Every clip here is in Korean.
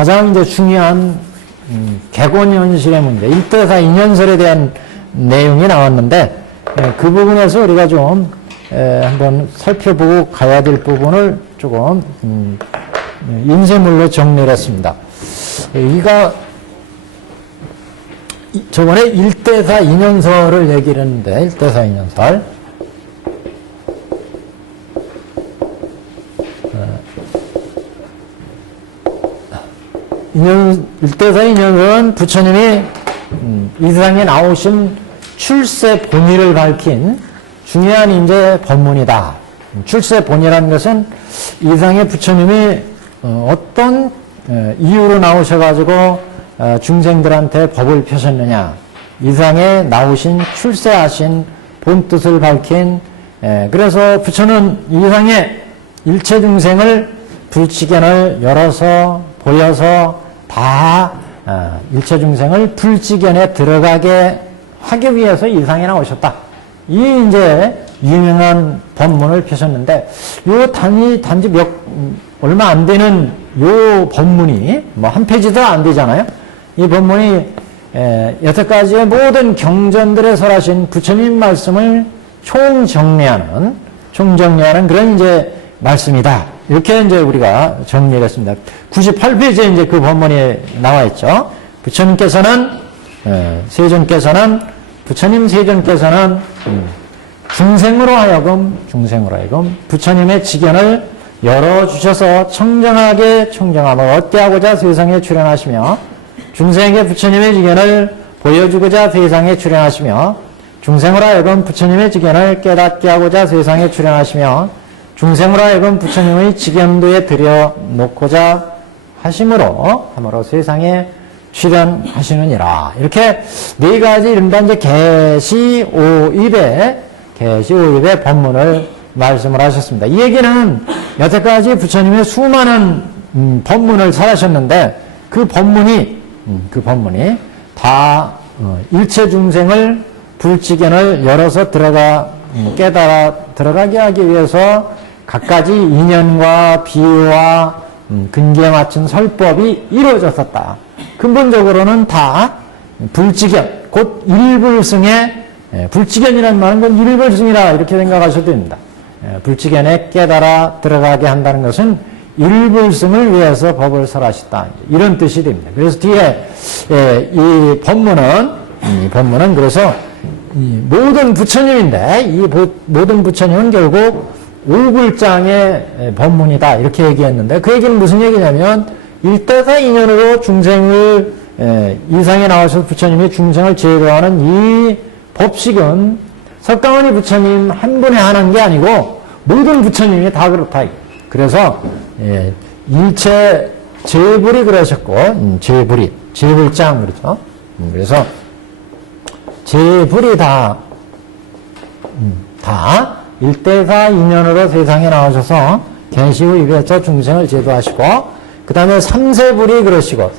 가장 이제 중요한 객원현실의 문제, 일대사 인연설에 대한 내용이 나왔는데 그 부분에서 우리가 좀 한번 살펴보고 가야 될 부분을 조금 인쇄물로 정리를 했습니다. 저번에 일대사 인연설을 얘기를 했는데, 일대사 인연설. 일대사 인연설은 부처님이 이 세상에 나오신 출세 본의를 밝힌 중요한 이제 법문이다. 출세 본의라는 것은 이 세상에 부처님이 어떤 이유로 나오셔가지고 중생들한테 법을 펴셨느냐. 이 세상에 나오신 출세하신 본뜻을 밝힌, 그래서 부처는 이 세상에 일체 중생을 불지견을 열어서 보여서 다 일체 중생을 불지견에 들어가게 하기 위해서 이 세상에 나오셨다. 이 이제 유명한 법문을 펴셨는데, 요 단지 얼마 안 되는 요 법문이 뭐 한 페이지도 안 되잖아요. 이 법문이 여태까지의 모든 경전들에 설하신 부처님 말씀을 총정리하는 그런 이제 말씀이다. 이렇게 이제 우리가 정리를 했습니다. 98페이지에 이제 그 법문이 나와 있죠. 부처님께서는 부처님 세존께서는 중생으로 하여금 부처님의 지견을 열어주셔서 청정함을 얻게 하고자 세상에 출현하시며, 중생에게 부처님의 지견을 보여주고자 세상에 출현하시며, 중생으로 하여금 부처님의 지견을 깨닫게 하고자 세상에 출현하시며, 중생으로 하여금 부처님의 지견도에 들여놓고자 함으로 세상에 출현하시느니라. 이렇게 네 가지 이른바 이제 계시오입의 법문을 말씀을 하셨습니다. 이 얘기는 여태까지 부처님의 수많은 법문을 설하셨는데, 그 법문이 다 일체 중생을 불지견을 열어서 깨달아 들어가게 하기 위해서 갖가지 인연과 비유와 근기에 맞춘 설법이 이루어졌었다. 근본적으로는 다 불지견, 곧 일불승의, 불지견이라는 말은 건 일불승이라 이렇게 생각하셔도 됩니다. 불지견에 깨달아 들어가게 한다는 것은 일불승을 위해서 법을 설하셨다. 이런 뜻이 됩니다. 그래서 뒤에 이 법문은 그래서 모든 부처님인데, 이 모든 부처님은 결국 오불장의 법문이다. 이렇게 얘기했는데, 그 얘기는 무슨 얘기냐면, 일대사 인연으로 중생을, 이상에 나와서 부처님이 중생을 제도하는 이 법식은 석가모니 부처님 한 분에 하는 게 아니고, 모든 부처님이 다 그렇다. 그래서, 일체 제불이 그러셨고, 제불장, 그렇죠. 그래서, 제불이 다 일대사 인연으로 세상에 나오셔서 계시 후 입에서 중생을 제도하시고, 그 다음에 삼세불이 그러시고,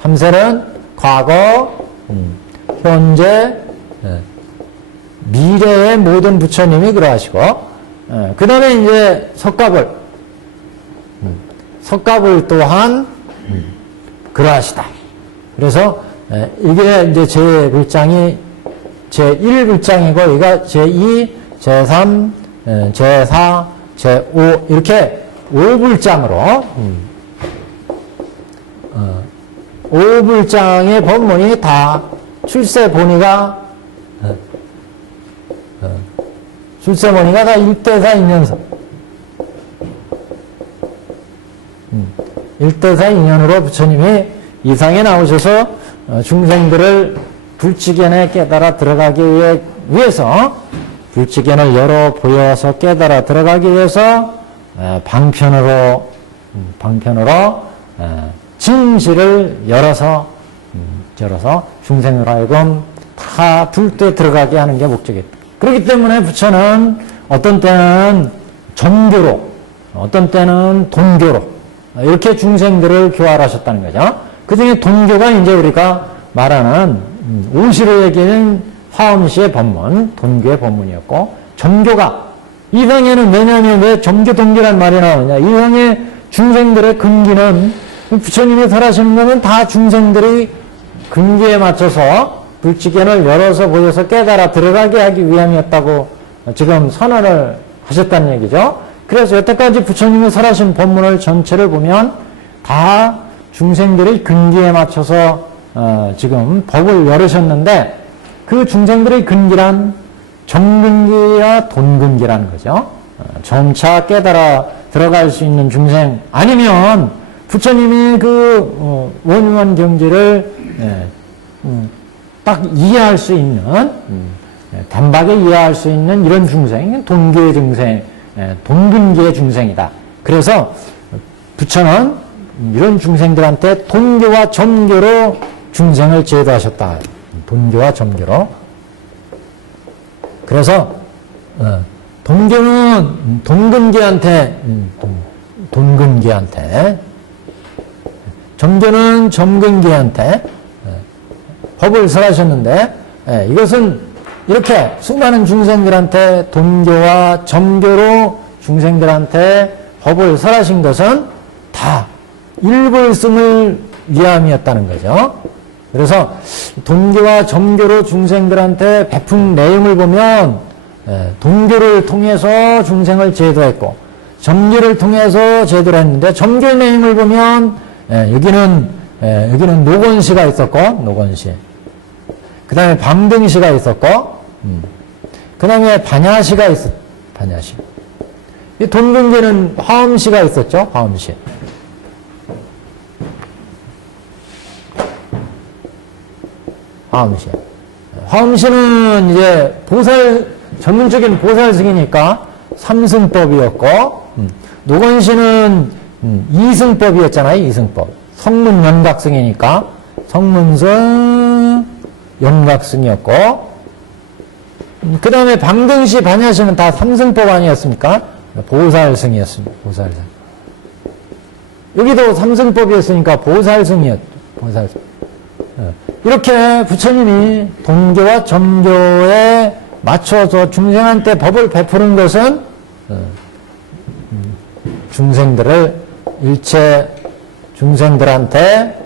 삼세는 과거, 현재, 미래의 모든 부처님이 그러하시고, 그 다음에 이제 석가불 또한 그러하시다. 그래서 이게 이제 제1불장이고, 이가 제2, 제3, 제4, 제5, 이렇게 5불장으로, 5불장의 법문이 다 출세본의가 다 일대사 인연서. 일대사 인연으로 부처님이 이상에 나오셔서 중생들을 불지견에 깨달아 들어가기 위해서, 불지견을 열어 보여서 깨달아 들어가기 위해서 방편으로 진실을 열어서 중생으로 하여금 다 불도에 들어가게 하는 게 목적이다. 그렇기 때문에 부처는 어떤 때는 전교로, 어떤 때는 동교로 이렇게 중생들을 교활하셨다는 거죠. 그 중에 동교가 이제 우리가 말하는 오시로 얘기는 화엄시의 법문, 동교의 법문이었고, 전교가 이상에는 왜냐하면 왜 전교 동교란 말이 나오냐, 이상에 중생들의 근기는 부처님이 설하시는 것은 다 중생들이 근기에 맞춰서 불치견을 열어서 보여서 깨달아 들어가게 하기 위함이었다고 지금 선언을 하셨다는 얘기죠. 그래서 여태까지 부처님이 설하신 법문을 전체를 보면 다 중생들의 근기에 맞춰서 지금 법을 열으셨는데 그 중생들의 근기란 정근기와 돈근기라는 거죠. 점차 깨달아 들어갈 수 있는 중생 아니면 부처님이 그 원흉한 경지를 딱 이해할 수 있는 단박에 이해할 수 있는 이런 중생, 돈기의 중생, 돈근기의 중생이다. 그래서 부처는 이런 중생들한테 돈교와 점교로 중생을 제도하셨다. 돈교와 점교로. 그래서 돈교는 돈근기한테 돈근기한테, 점교는 점근기한테 법을 설하셨는데 이것은 이렇게 수많은 중생들한테 돈교와 점교로 중생들한테 법을 설하신 것은 다 일불승을 위함이었다는 거죠. 그래서 돈교와 점교로 중생들한테 베푼 내용을 보면 돈교를 통해서 중생을 제도했고 점교를 통해서 제도를 했는데 점교 내용을 보면 여기는 노건시가 있었고 노건시, 그 다음에 방등시가 있었고 그 다음에 반야시가 있었 반야시. 이 돈근기는 화엄시가 있었죠. 화엄시. 화엄시. 화엄시는 이제 전문적인 보살승이니까 삼승법이었고, 노건시는 이승법이었잖아요. 이승법. 성문 연각승이니까 성문승 연각승이었고, 그 다음에 방등시 반야시는 다 삼승법 아니었습니까? 보살승이었습니다. 보살승. 여기도 삼승법이었으니까 보살승이었죠. 보살승. 이렇게 부처님이 돈교와 점교에 맞춰서 중생한테 법을 베푸는 것은 일체 중생들한테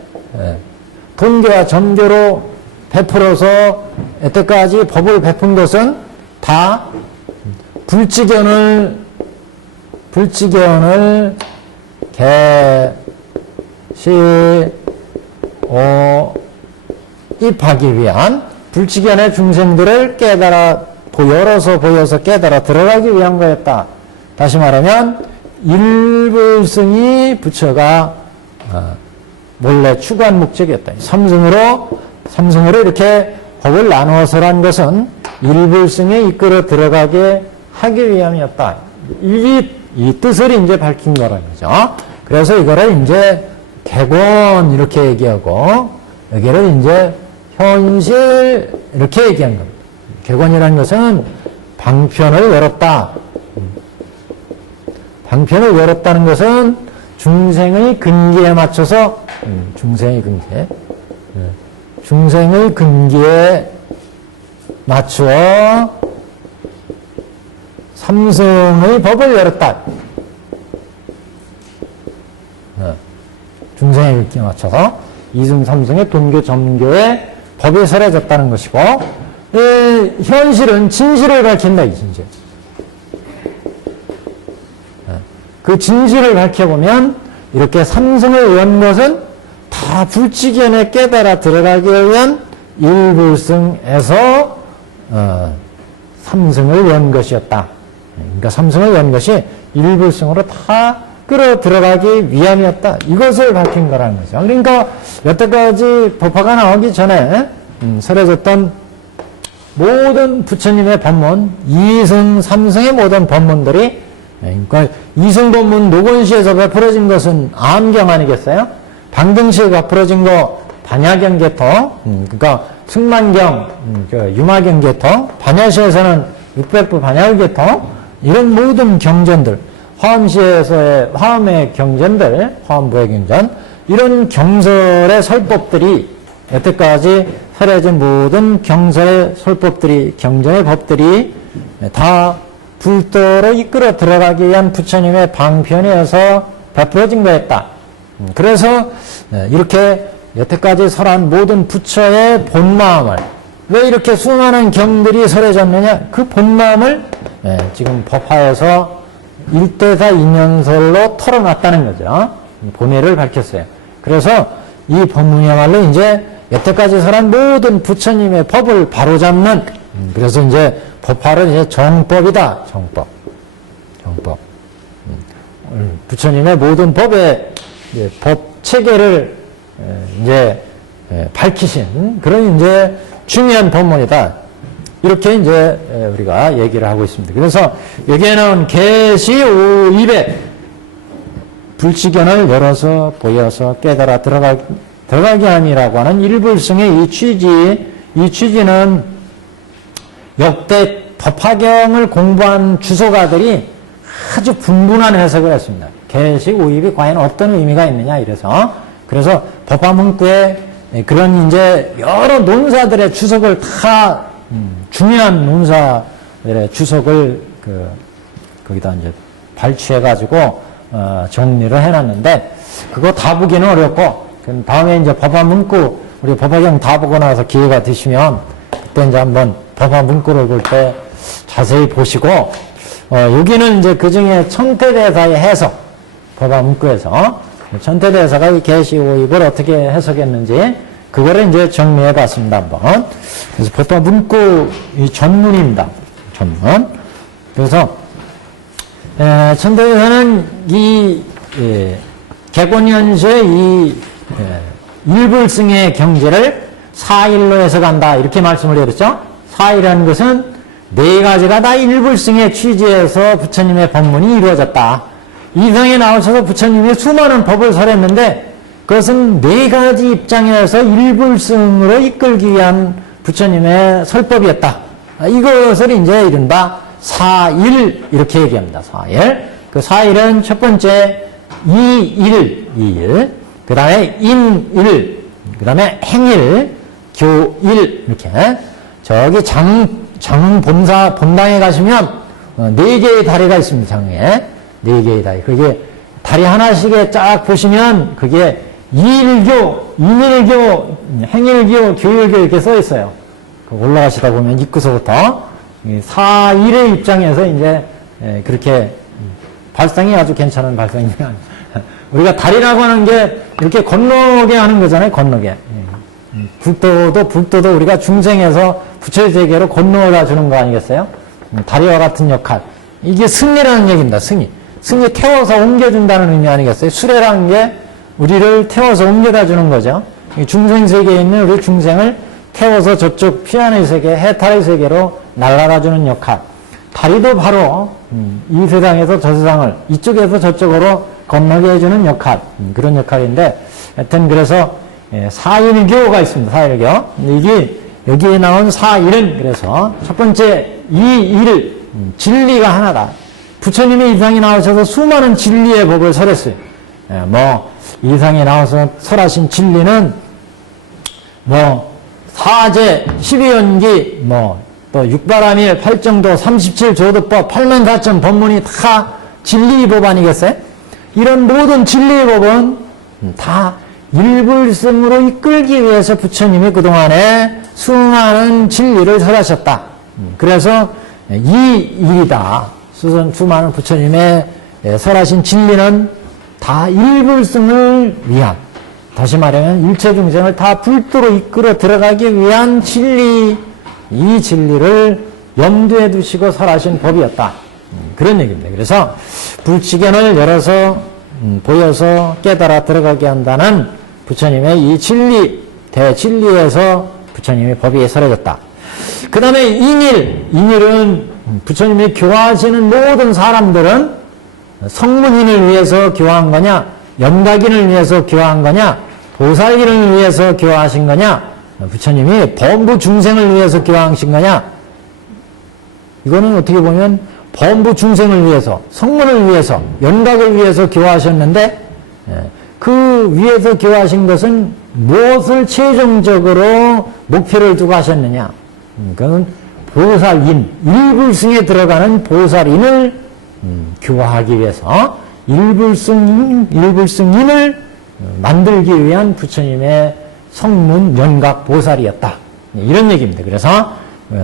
돈교와 점교로 베풀어서 여태까지 법을 베푼 것은 다 불치견을 입하기 위한 불치견의 중생들을 열어서 보여서 깨달아 들어가기 위한 거였다. 다시 말하면 일불승이 부처가 몰래 추구한 목적이었다. 삼승으로 이렇게 법을 나누어서 한 것은 일불승에 이끌어 들어가게 하기 위함이었다. 이 뜻을 이제 밝힌 거라는 거죠. 그래서 이거를 이제 객원 이렇게 얘기하고 여기를 이제 현실 이렇게 얘기한 겁니다. 객원이라는 것은 방편을 열었다. 방편을 열었다는 것은 중생의 근기에 맞춰서 중생의 근기에 맞추어 삼승의 법을 열었다. 중생의 근기에 맞춰서 이승 삼승의 돈교 점교의 법이 설해졌다는 것이고, 현실은 진실을 밝힌다. 이 진실. 그 진실을 밝혀보면 이렇게 삼승을 연 것은 다 불치견에 깨달아 들어가기 위한 일불승에서 삼승을 연 것이었다. 그러니까 삼승을 연 것이 일불승으로 다 끌어 들어가기 위함이었다. 이것을 밝힌 거라는 거죠. 그러니까 여태까지 법화가 나오기 전에 설해졌던 모든 부처님의 법문, 이승, 삼승의 모든 법문들이, 그러니까 이승 법문 노건시에서 베풀어진 것은 암경 아니겠어요? 방등시에 베풀어진 거 반야경 계통, 그러니까 승만경, 유마경 계통, 반야시에서는 육백부 반야의 계통, 이런 모든 경전들, 화엄시에서의 화엄의 경전들, 화엄부의 경전, 이런 경설의 설법들이 여태까지 설해진 모든 경설의 설법들이, 경전의 법들이 다 불도로 이끌어 들어가기 위한 부처님의 방편이어서 베풀어진 거였다. 그래서 이렇게 여태까지 설한 모든 부처의 본마음을, 왜 이렇게 수많은 경들이 설해졌느냐, 그 본마음을 지금 법화에서 일대사 인연설로 털어놨다는 거죠. 본의를 밝혔어요. 그래서 이 법문이야말로 이제 여태까지 설한 모든 부처님의 법을 바로잡는, 그래서 이제 법화를 이제 정법이다. 정법. 부처님의 모든 법의 법 체계를 이제 밝히신 그런 이제 중요한 법문이다. 이렇게 이제 우리가 얘기를 하고 있습니다. 그래서 여기에는 계시 200 불치견을 열어서 보여서 깨달아 들어가게 함이라고 하는 일불승의 이 취지는 역대 법화경을 공부한 주소가들이 아주 분분한 해석을 했습니다. 계시 5입이 과연 어떤 의미가 있느냐 이래서, 그래서 법화문구에 그런 이제 여러 논사들의 주석을 다 중요한 논사들의 주석을 거기다 이제 발췌해가지고 정리를 해놨는데, 그거 다 보기는 어렵고, 다음에 이제 법화문구 우리 법화경 다 보고 나서 기회가 되시면 그때 이제 한번 법화문구를 볼 때 자세히 보시고, 여기는 이제 그 중에 천태대사의 해석, 법화문구에서 천태대사가 이 계시 5입을 어떻게 해석했는지 그거를 이제 정리해 봤습니다, 한번. 그래서 법화문구 이 전문입니다. 전문. 그래서 천태대사는 이 객원연수의 이 일불승의 경제를 사일로 해석한다, 이렇게 말씀을 드렸죠. 사일이라는 것은 네 가지가 다 일불승의 취지에서 부처님의 법문이 이루어졌다. 이상에 나오셔서 부처님이 수많은 법을 설했는데 그것은 네 가지 입장에서 일불승으로 이끌기 위한 부처님의 설법이었다. 이것을 이제 이른바 사일, 이렇게 얘기합니다. 사일. 그 사일은 첫 번째 이일, 그 다음에 인일, 그 다음에 행일, 교일, 이렇게. 저기 본당에 가시면 네 개의 다리가 있습니다. 장에 네 개의 다리. 그게 다리 하나씩에 쫙 보시면 그게 이일교, 인일교, 행일교, 교일교 이렇게 써 있어요. 올라가시다 보면 입구서부터 사일의 입장에서 이제 그렇게 발상이 아주 괜찮은 발상입니다. 우리가 다리라고 하는 게 이렇게 건너게 하는 거잖아요. 건너게. 불도도 우리가 중생에서 부처의 세계로 건너다 주는 거 아니겠어요? 다리와 같은 역할. 이게 승리라는 얘기입니다. 승리 태워서 옮겨준다는 의미 아니겠어요? 수레라는 게 우리를 태워서 옮겨다 주는 거죠. 중생 세계에 있는 우리 중생을 태워서 저쪽 피안의 세계, 해탈의 세계로 날아가 주는 역할. 다리도 바로 이 세상에서 저 세상을 이쪽에서 저쪽으로 건너게 해주는 역할. 그런 역할인데, 하여튼 그래서 사일교가 있습니다. 사일교. 이게 여기에 나온 사일은 그래서 첫 번째 이일, 진리가 하나다. 부처님이 이 세상에 나오셔서 수많은 진리의 법을 설했어요. 이 세상에 나와서 설하신 진리는 사제, 12연기, 또 육바라밀, 팔정도, 37조도법, 84,000 법문이 다 진리의 법 아니겠어요? 이런 모든 진리의 법은 다 일불승으로 이끌기 위해서 부처님이 그동안에 수많은 진리를 설하셨다. 그래서 이 일이다. 수많은 부처님의 설하신 진리는 다 일불승을 위한, 다시 말하면 일체 중생을 다 불도로 이끌어 들어가기 위한 진리, 이 진리를 염두에 두시고 설하신 법이었다. 그런 얘기입니다. 그래서 불치견을 열어서 보여서 깨달아 들어가게 한다는 부처님의 이 진리, 대진리에서 부처님의 법이 설해졌다. 그 다음에 인일은 부처님이 교화하시는 모든 사람들은 성문인을 위해서 교화한 거냐, 염각인을 위해서 교화한 거냐, 보살인을 위해서 교화하신 거냐, 부처님이 범부 중생을 위해서 교화하신 거냐, 이거는 어떻게 보면 범부 중생을 위해서, 성문을 위해서, 연각을 위해서 교화하셨는데, 그 위에서 교화하신 것은 무엇을 최종적으로 목표를 두고 하셨느냐? 그건 보살인, 일불승에 들어가는 보살인을 교화하기 위해서 일불승인을 만들기 위한 부처님의 성문 연각 보살이었다. 이런 얘기입니다. 그래서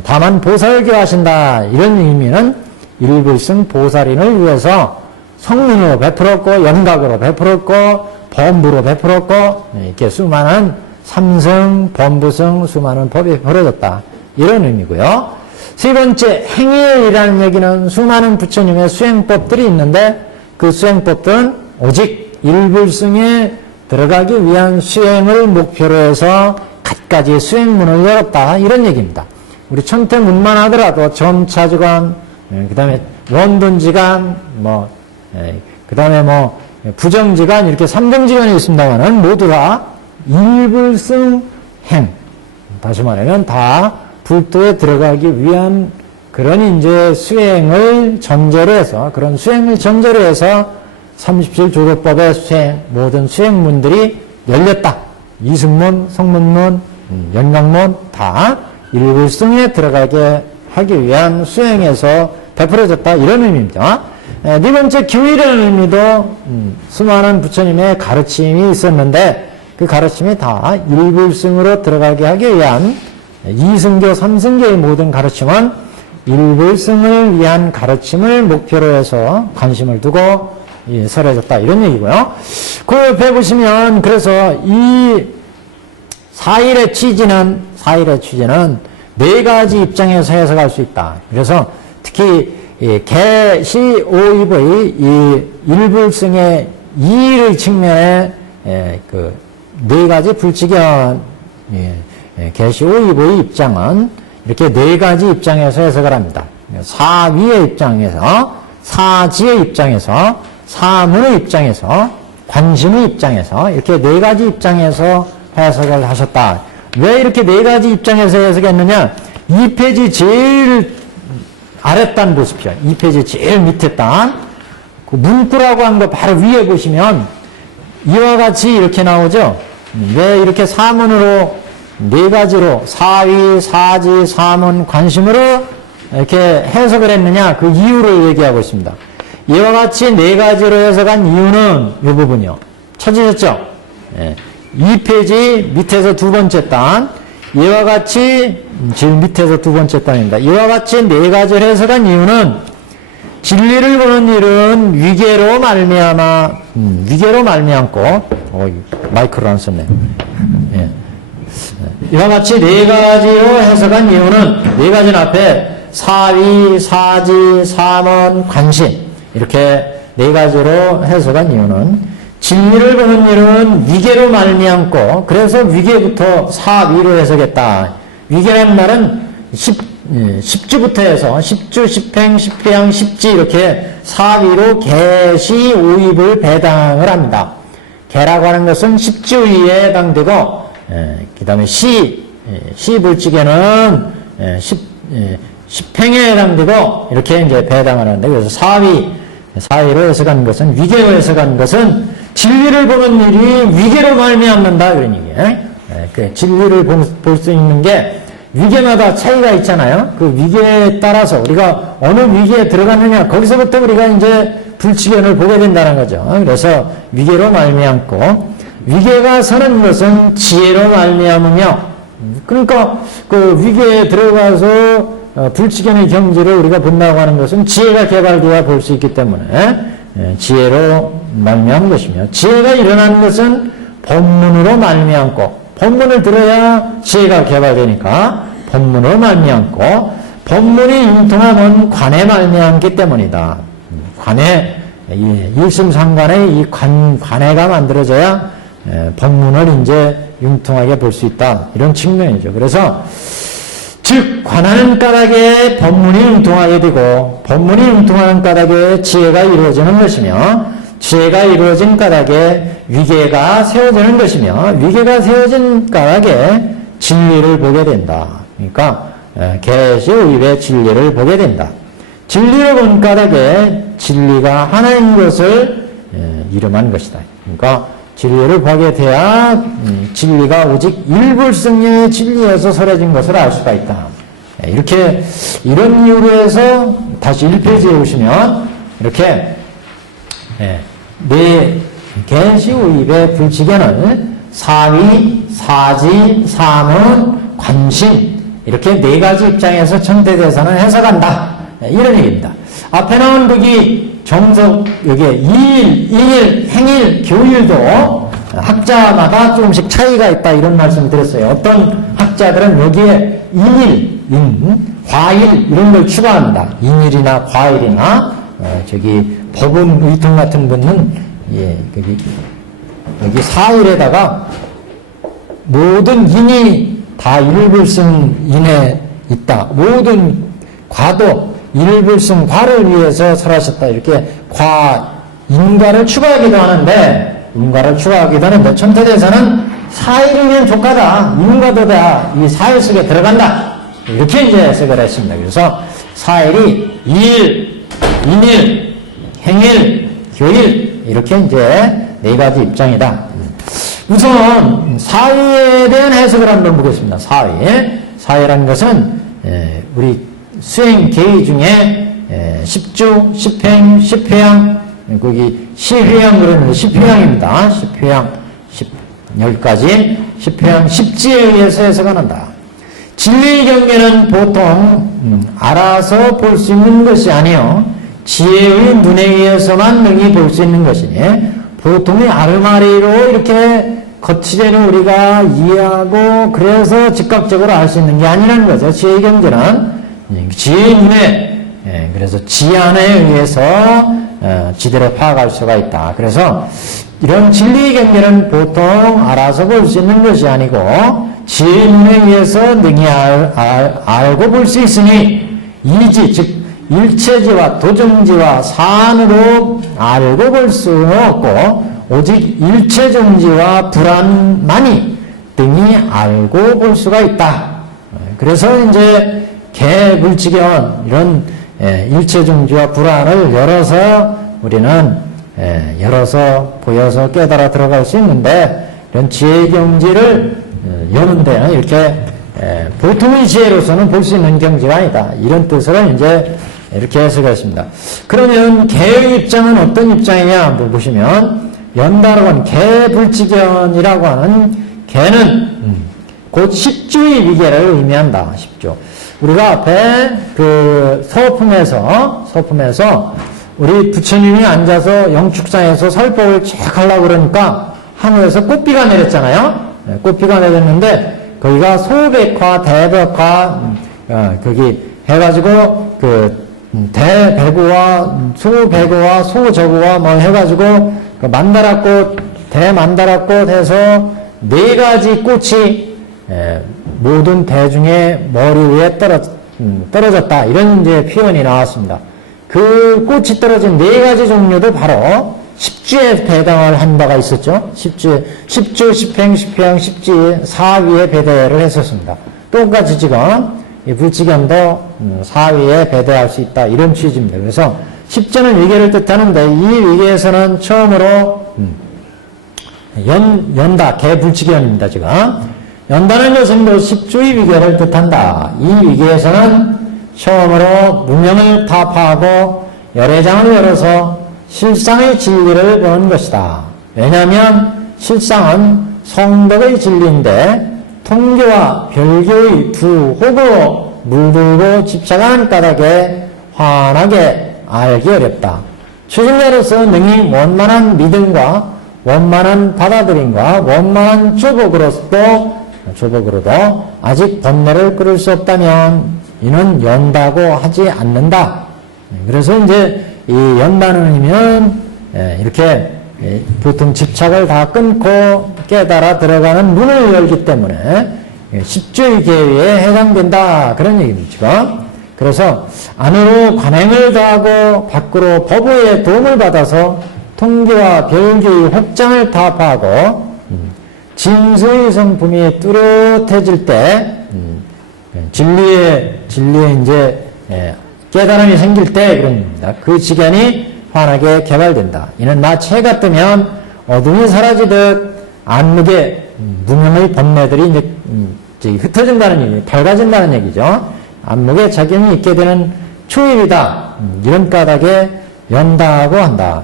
다만 보살교 하신다 이런 의미는 일불승 보살인을 위해서 성문으로 베풀었고 연각으로 베풀었고 범부로 베풀었고 이렇게 수많은 삼승, 범부승 수많은 법이 베풀어졌다. 이런 의미고요. 세 번째 행일이라는 얘기는 수많은 부처님의 수행법들이 있는데 그 수행법들은 오직 일불승에 들어가기 위한 수행을 목표로 해서 갖가지 수행문을 열었다. 이런 얘기입니다. 우리 천태문만 하더라도 점차지관, 그 다음에 원돈지관, 그 다음에 부정지관, 이렇게 삼정지관이 있습니다만은 모두 다 일불승행. 다시 말하면 다 불도에 들어가기 위한 그런 이제 수행을 전제로 해서, 그런 수행을 전제로 해서 37조도법의 수행, 모든 수행문들이 열렸다. 이승문, 성문문, 연각문 다 일불승에 들어가게 하기 위한 수행에서 베풀어졌다. 이런 의미입니다. 네 번째 교의라는 의미도 수많은 부처님의 가르침이 있었는데 그 가르침이 다 일불승으로 들어가게 하기 위한 이승교, 삼승교의 모든 가르침은 일불승을 위한 가르침을 목표로 해서 관심을 두고 설해졌다. 이런 얘기고요. 그 옆에 보시면 그래서 이 사일의 취지는 네 가지 입장에서 해석할 수 있다. 그래서 특히 개시 오입의 이 일불승의 이의 측면에 그 네 가지 불치견 개시 오입의 입장은 이렇게 네 가지 입장에서 해석을 합니다. 사위의 입장에서, 사지의 입장에서, 사문의 입장에서, 관심의 입장에서 이렇게 네 가지 입장에서 해석을 하셨다. 왜 이렇게 네 가지 입장에서 해석했느냐? 2페이지 제일 아랫단 보십시오. 2페이지 제일 밑에 단. 그 문구라고 한 거 바로 위에 보시면 이와 같이 이렇게 나오죠? 왜 이렇게 사문으로 네 가지로 사위, 사지, 사문, 관심으로 이렇게 해석을 했느냐? 그 이유를 얘기하고 있습니다. 이와 같이 네 가지로 해석한 이유는 이 부분이요. 찾으셨죠? 2페이지 밑에서 두 번째 단. 이와 같이 제일 밑에서 두 번째 단입니다. 이와 같이 네 가지를 해석한 이유는 진리를 보는 일은 위계로 말미암고 마이크를 안 썼네. 예. 이와 같이 네 가지로 해석한 이유는 네 가지는 앞에 사위, 사지, 사문, 관심 이렇게 네 가지로 해석한 이유는 진리를 보는 일은 위계로 말미암고 그래서 위계부터 사위로 해석했다. 위계라는 말은 10주부터 해서 10주, 10행, 10회양, 10지 이렇게 사위로 개시 오입을 배당을 합니다. 개라고 하는 것은 10주위에 해당되고 그 다음에 시불직에는 10행에 해당되고 이렇게 이제 배당을 하는데 그래서 사위로 해석하는 것은 위계로 해석하는 것은 진리를 보는 일이 위계로 말미암는다 그런 얘기예요. 그 진리를 볼 수 있는 게 위계마다 차이가 있잖아요. 그 위계에 따라서 우리가 어느 위계에 들어갔느냐 거기서부터 우리가 이제 불치견을 보게 된다는 거죠. 그래서 위계로 말미암고 위계가 서는 것은 지혜로 말미암으며 그러니까 그 위계에 들어가서 불치견의 경지를 우리가 본다고 하는 것은 지혜가 개발되어야 볼 수 있기 때문에 지혜로 말미암은 것이며 지혜가 일어나는 것은 법문으로 말미암고 법문을 들어야 지혜가 개발되니까 법문으로 말미암고 법문이 융통하면 관에 말미암기 때문이다. 관에 일심상관의 이 관해가 만들어져야 법문을 이제 융통하게 볼 수 있다. 이런 측면이죠. 그래서 즉 관하는 까닭에 법문이 융통하게 되고 법문이 융통하는 까닭에 지혜가 이루어지는 것이며 지혜가 이루어진 까닭에 위계가 세워지는 것이며 위계가 세워진 까닭에 진리를 보게 된다. 그러니까 개시의의 진리를 보게 된다. 진리를 본 까닭에 진리가 하나인 것을 이름한 것이다. 그러니까 진리를 보게 돼야 진리가 오직 일불승의 진리에서 설해진 것을 알 수가 있다. 이렇게 이런 이유로 해서 다시 1페이지에 오시면 이렇게 네 계시우입의 불치견을 사위, 사지, 사문, 관심 이렇게 네 가지 입장에서 천태대사는 해석한다. 이런 얘기입니다. 앞에 나온 거기 정석, 여기에 이일, 행일, 교일도 학자마다 조금씩 차이가 있다 이런 말씀을 드렸어요. 어떤 학자들은 여기에 인일, 과일 이런 걸 추가합니다. 인일이나 과일이나 저기 법운 의통 같은 분은 여기 사일에다가 모든 인이 다 일불승인에 있다. 모든 과도 일불승 과를 위해서 설하셨다. 이렇게 인과를 추가하기도 하는데 천태대사는 사일이면 족하다. 인과도 다 이 사일 속에 들어간다. 이렇게 이제 해석을 했습니다. 그래서 사일이 일, 인일, 행일, 교일 이렇게 이제 네 가지 입장이다. 우선 사위에 대한 해석을 한번 보겠습니다. 사위라는 것은 우리 수행 계의 중에 10주, 10행, 10회양 거기 10회양 그러는데 10회양입니다. 10회양 10가지 10회양 10지에 의해서 해석한다. 진리의 경계는 보통 알아서 볼 수 있는 것이 아니요 지혜의 눈에 의해서만 능히 볼 수 있는 것이니 보통의 아르마리로 이렇게 거치대는 우리가 이해하고 그래서 즉각적으로 알 수 있는 게 아니라는 거죠. 지혜의 경계는 지혜의 눈에 그래서 지안에 의해서 지대로 파악할 수가 있다. 그래서 이런 진리의 경계는 보통 알아서 볼 수 있는 것이 아니고 지혜의 눈에 의해서 능히 알고 볼 수 있으니 이지 즉 일체지와 도정지와 사안으로 알고 볼 수는 없고 오직 일체정지와 불안만이 등이 알고 볼 수가 있다. 그래서 이제 개불치견 이런 일체정지와 불안을 열어서 우리는 열어서 보여서 깨달아 들어갈 수 있는데 이런 지혜의 경지를 여는 데는 이렇게 보통의 지혜로서는 볼 수 있는 경지가 아니다. 이런 뜻으로 이제 이렇게 해석했습니다. 그러면 개의 입장은 어떤 입장이냐 한번 보시면 연다라고 하는 개불치견이라고 하는 개는 곧 10주의 위계를 의미한다. 10주. 우리가 앞에 그 서품에서 우리 부처님이 앉아서 영축상에서 설법을 쫙 하려고 그러니까 하늘에서 꽃비가 내렸잖아요. 꽃비가 내렸는데 거기가 소백화, 대백화 거기 해가지고 그 대배구와 소배구와 소저구와 뭐 해가지고 그 만다라꽃, 대만다라꽃 해서 네 가지 꽃이 모든 대중의 머리 위에 떨어졌다. 이런 이제 표현이 나왔습니다. 그 꽃이 떨어진 네 가지 종류도 바로 10주에 배당을 한 바가 있었죠. 10주, 10행, 10회양, 10지, 4위에 배대를 했었습니다. 똑같이 지금 이 불치견도 4위에 배대할 수 있다. 이런 취지입니다. 그래서 10자는 위계를 뜻하는데 이 위계에서는 처음으로 연다, 개불치견입니다. 지금 연다는 것은 10주의 위계를 뜻한다. 이 위계에서는 처음으로 무명을 타파하고 열애장을 열어서 실상의 진리를 보는 것이다. 왜냐하면 실상은 성덕의 진리인데 통교와 별교의 두 호구로 물들고 집착하는 까닭에 환하게 알기 어렵다. 추진자로서 능히 원만한 믿음과 원만한 받아들임과 원만한 조복으로도 아직 번뇌를 끊을 수 없다면 이는 연다고 하지 않는다. 그래서 이제 이 연다는 의미는 이렇게 보통 집착을 다 끊고 깨달아 들어가는 문을 열기 때문에 10주의 계위에 해당된다. 그런 얘기입니다. 지금. 그래서 안으로 관행을 더하고 밖으로 법의 도움을 받아서 통계와 별교의 혹장을 타파하고 진수의 성품이 뚜렷해질 때 진리에 이제 깨달음이 생길 때 그런 겁니다. 그 지견이 환하게 개발된다. 이는 마치 해가 뜨면 어둠이 사라지듯 안목의 무명의 번뇌들이 이제 흩어진다는 얘기, 밝아진다는 얘기죠. 안목에 작용이 있게 되는 초일이다. 이런 까닭에 연다고 한다.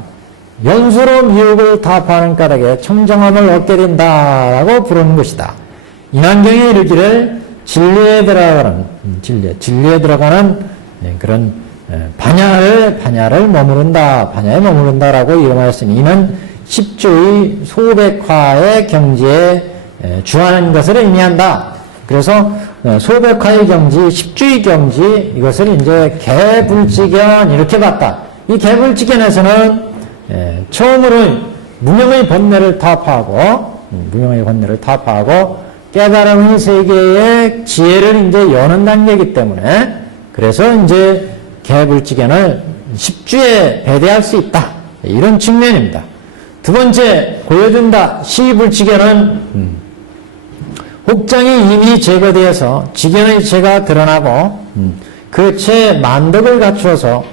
연수로 미혹을 타파하는 까닭에 청정함을 얻게 된다라고 부르는 것이다. 인한경에 이르기를 진리에 들어가는 그런 반야를 머무른다, 반야에 머무른다라고 이름하였으니 이는 십주의 소백화의 경지에 주하는 것을 의미한다. 그래서 소백화의 경지, 십주의 경지 이것을 이제 개불지견 이렇게 봤다. 이 개불지견에서는 처음으로 무명의 번뇌를 타파하고 깨달음의 세계의 지혜를 이제 여는 단계이기 때문에 그래서 이제 개불지견을 십주에 배대할 수 있다. 이런 측면입니다. 두 번째 보여준다. 시불지견은 혹장이 이미 제거되어서 지견의 체가 드러나고 그 채 만덕을 갖추어서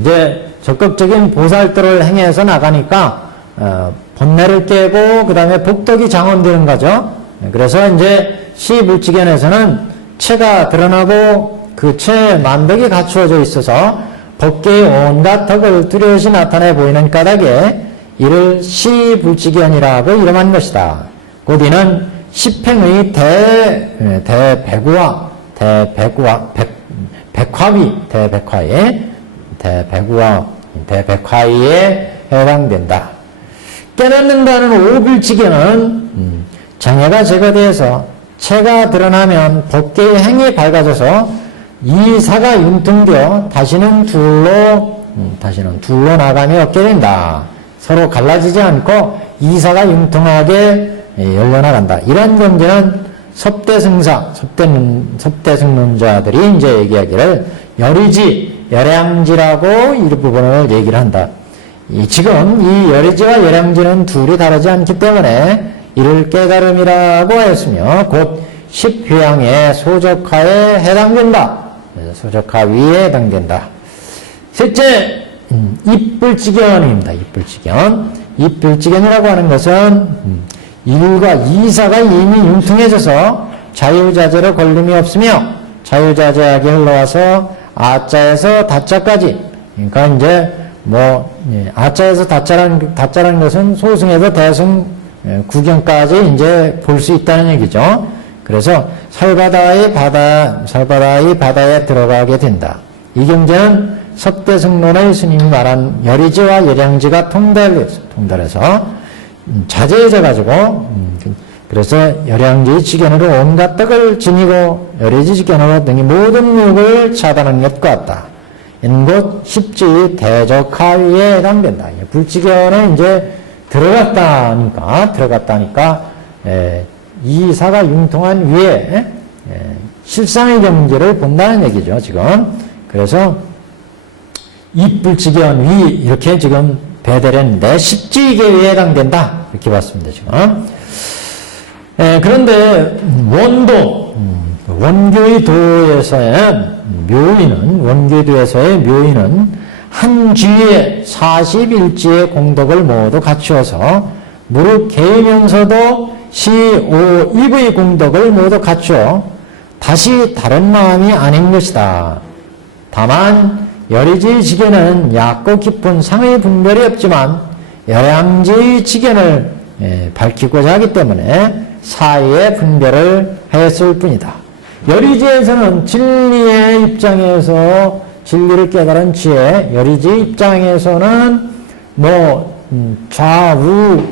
이제 적극적인 보살도를 행해서 나가니까 번뇌를 깨고 그 다음에 복덕이 장원되는 거죠. 그래서 이제 시불지견에서는 체가 드러나고 그 채 만덕이 갖추어져 있어서 법계의 온갖 덕을 뚜렷이 나타내 보이는 까닭에 이를 시불지견이라고 이름한 것이다. 곧 이는 십행의 대백화위에 해당된다. 깨닫는다는 오불지견은 장애가 제거되어서 체가 드러나면 법계의 행이 밝아져서 이사가 융통되어 다시는 둘로 나감이 없게 된다. 서로 갈라지지 않고 이사가 융통하게 열려나간다. 이러한 경지는 섭대승론자들이 이제 얘기하기를 열양지라고 이 부분을 얘기를 한다. 지금 이 열이지와 열양지는 둘이 다르지 않기 때문에 이를 깨달음이라고 하였으며 곧 십휴양의 소적화에 해당된다. 소적화 위에 해당된다. 셋째, 입불지견입니다. 입불지견이라고 하는 것은 일과 이사가 이미 융통해져서 자유자재로 걸림이 없으며 자유자재하게 흘러와서 아자에서 다자까지, 그러니까 이제 아자에서 다자라는 것은 소승에서 대승 구경까지 이제 볼 수 있다는 얘기죠. 그래서 살바다의 바다에 들어가게 된다. 이 경제는 섭대승론의 스님이 말한 열이지와 열양지가 통달해서 자제해져 가지고 그래서 열양지 지견으로 온갖 덕을 지니고 열이지 지견으로 등이 모든 욕을 차단하는 것 같다. 인곳 십지 대적하위에 해당된다. 불지견에 이제 들어갔다니까 이사가 융통한 위에 실상의 경지를 본다는 얘기죠, 지금. 그래서 입불지견 위 이렇게 지금 배대를 했는데 십지계에 해당된다 이렇게 봤습니다, 지금. 그런데 원교의 도에서의 묘인은 한 쥐에 41지의 공덕을 모두 갖추어서 무릇 개이면서도 시오입의 공덕을 모두 갖추어 다시 다른 마음이 아닌 것이다. 다만 열이지의 지견은 얕고 깊은 상의 분별이 없지만 열양지의 지견을 밝히고자 하기 때문에 사이의 분별을 하였을 뿐이다. 열이지에서는 진리의 입장에서 진리를 깨달은 지혜, 열이지 입장에서는 좌우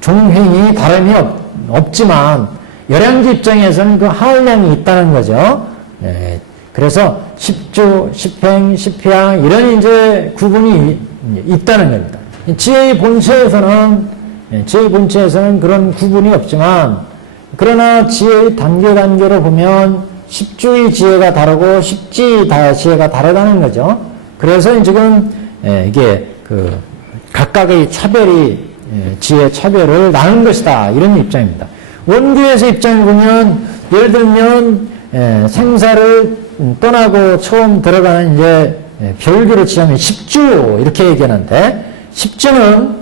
종횡이 다름이 없지만 열양지 입장에서는 그 하을량이 있다는 거죠. 그래서 십주, 십행, 십향 이런 이제 구분이 있다는 겁니다. 지혜의 본체에서는 그런 구분이 없지만 그러나 지혜의 단계로 보면 십주의 지혜가 다르고 십지 지혜가 다르다는 거죠. 그래서 지금 이게 각각의 차별이 지혜 차별을 나눈 것이다 이런 입장입니다. 원교에서 입장을 보면 예를 들면 생사를 떠나고 처음 들어가는 이제 별기로 치자면 십주 이렇게 얘기하는데 십주는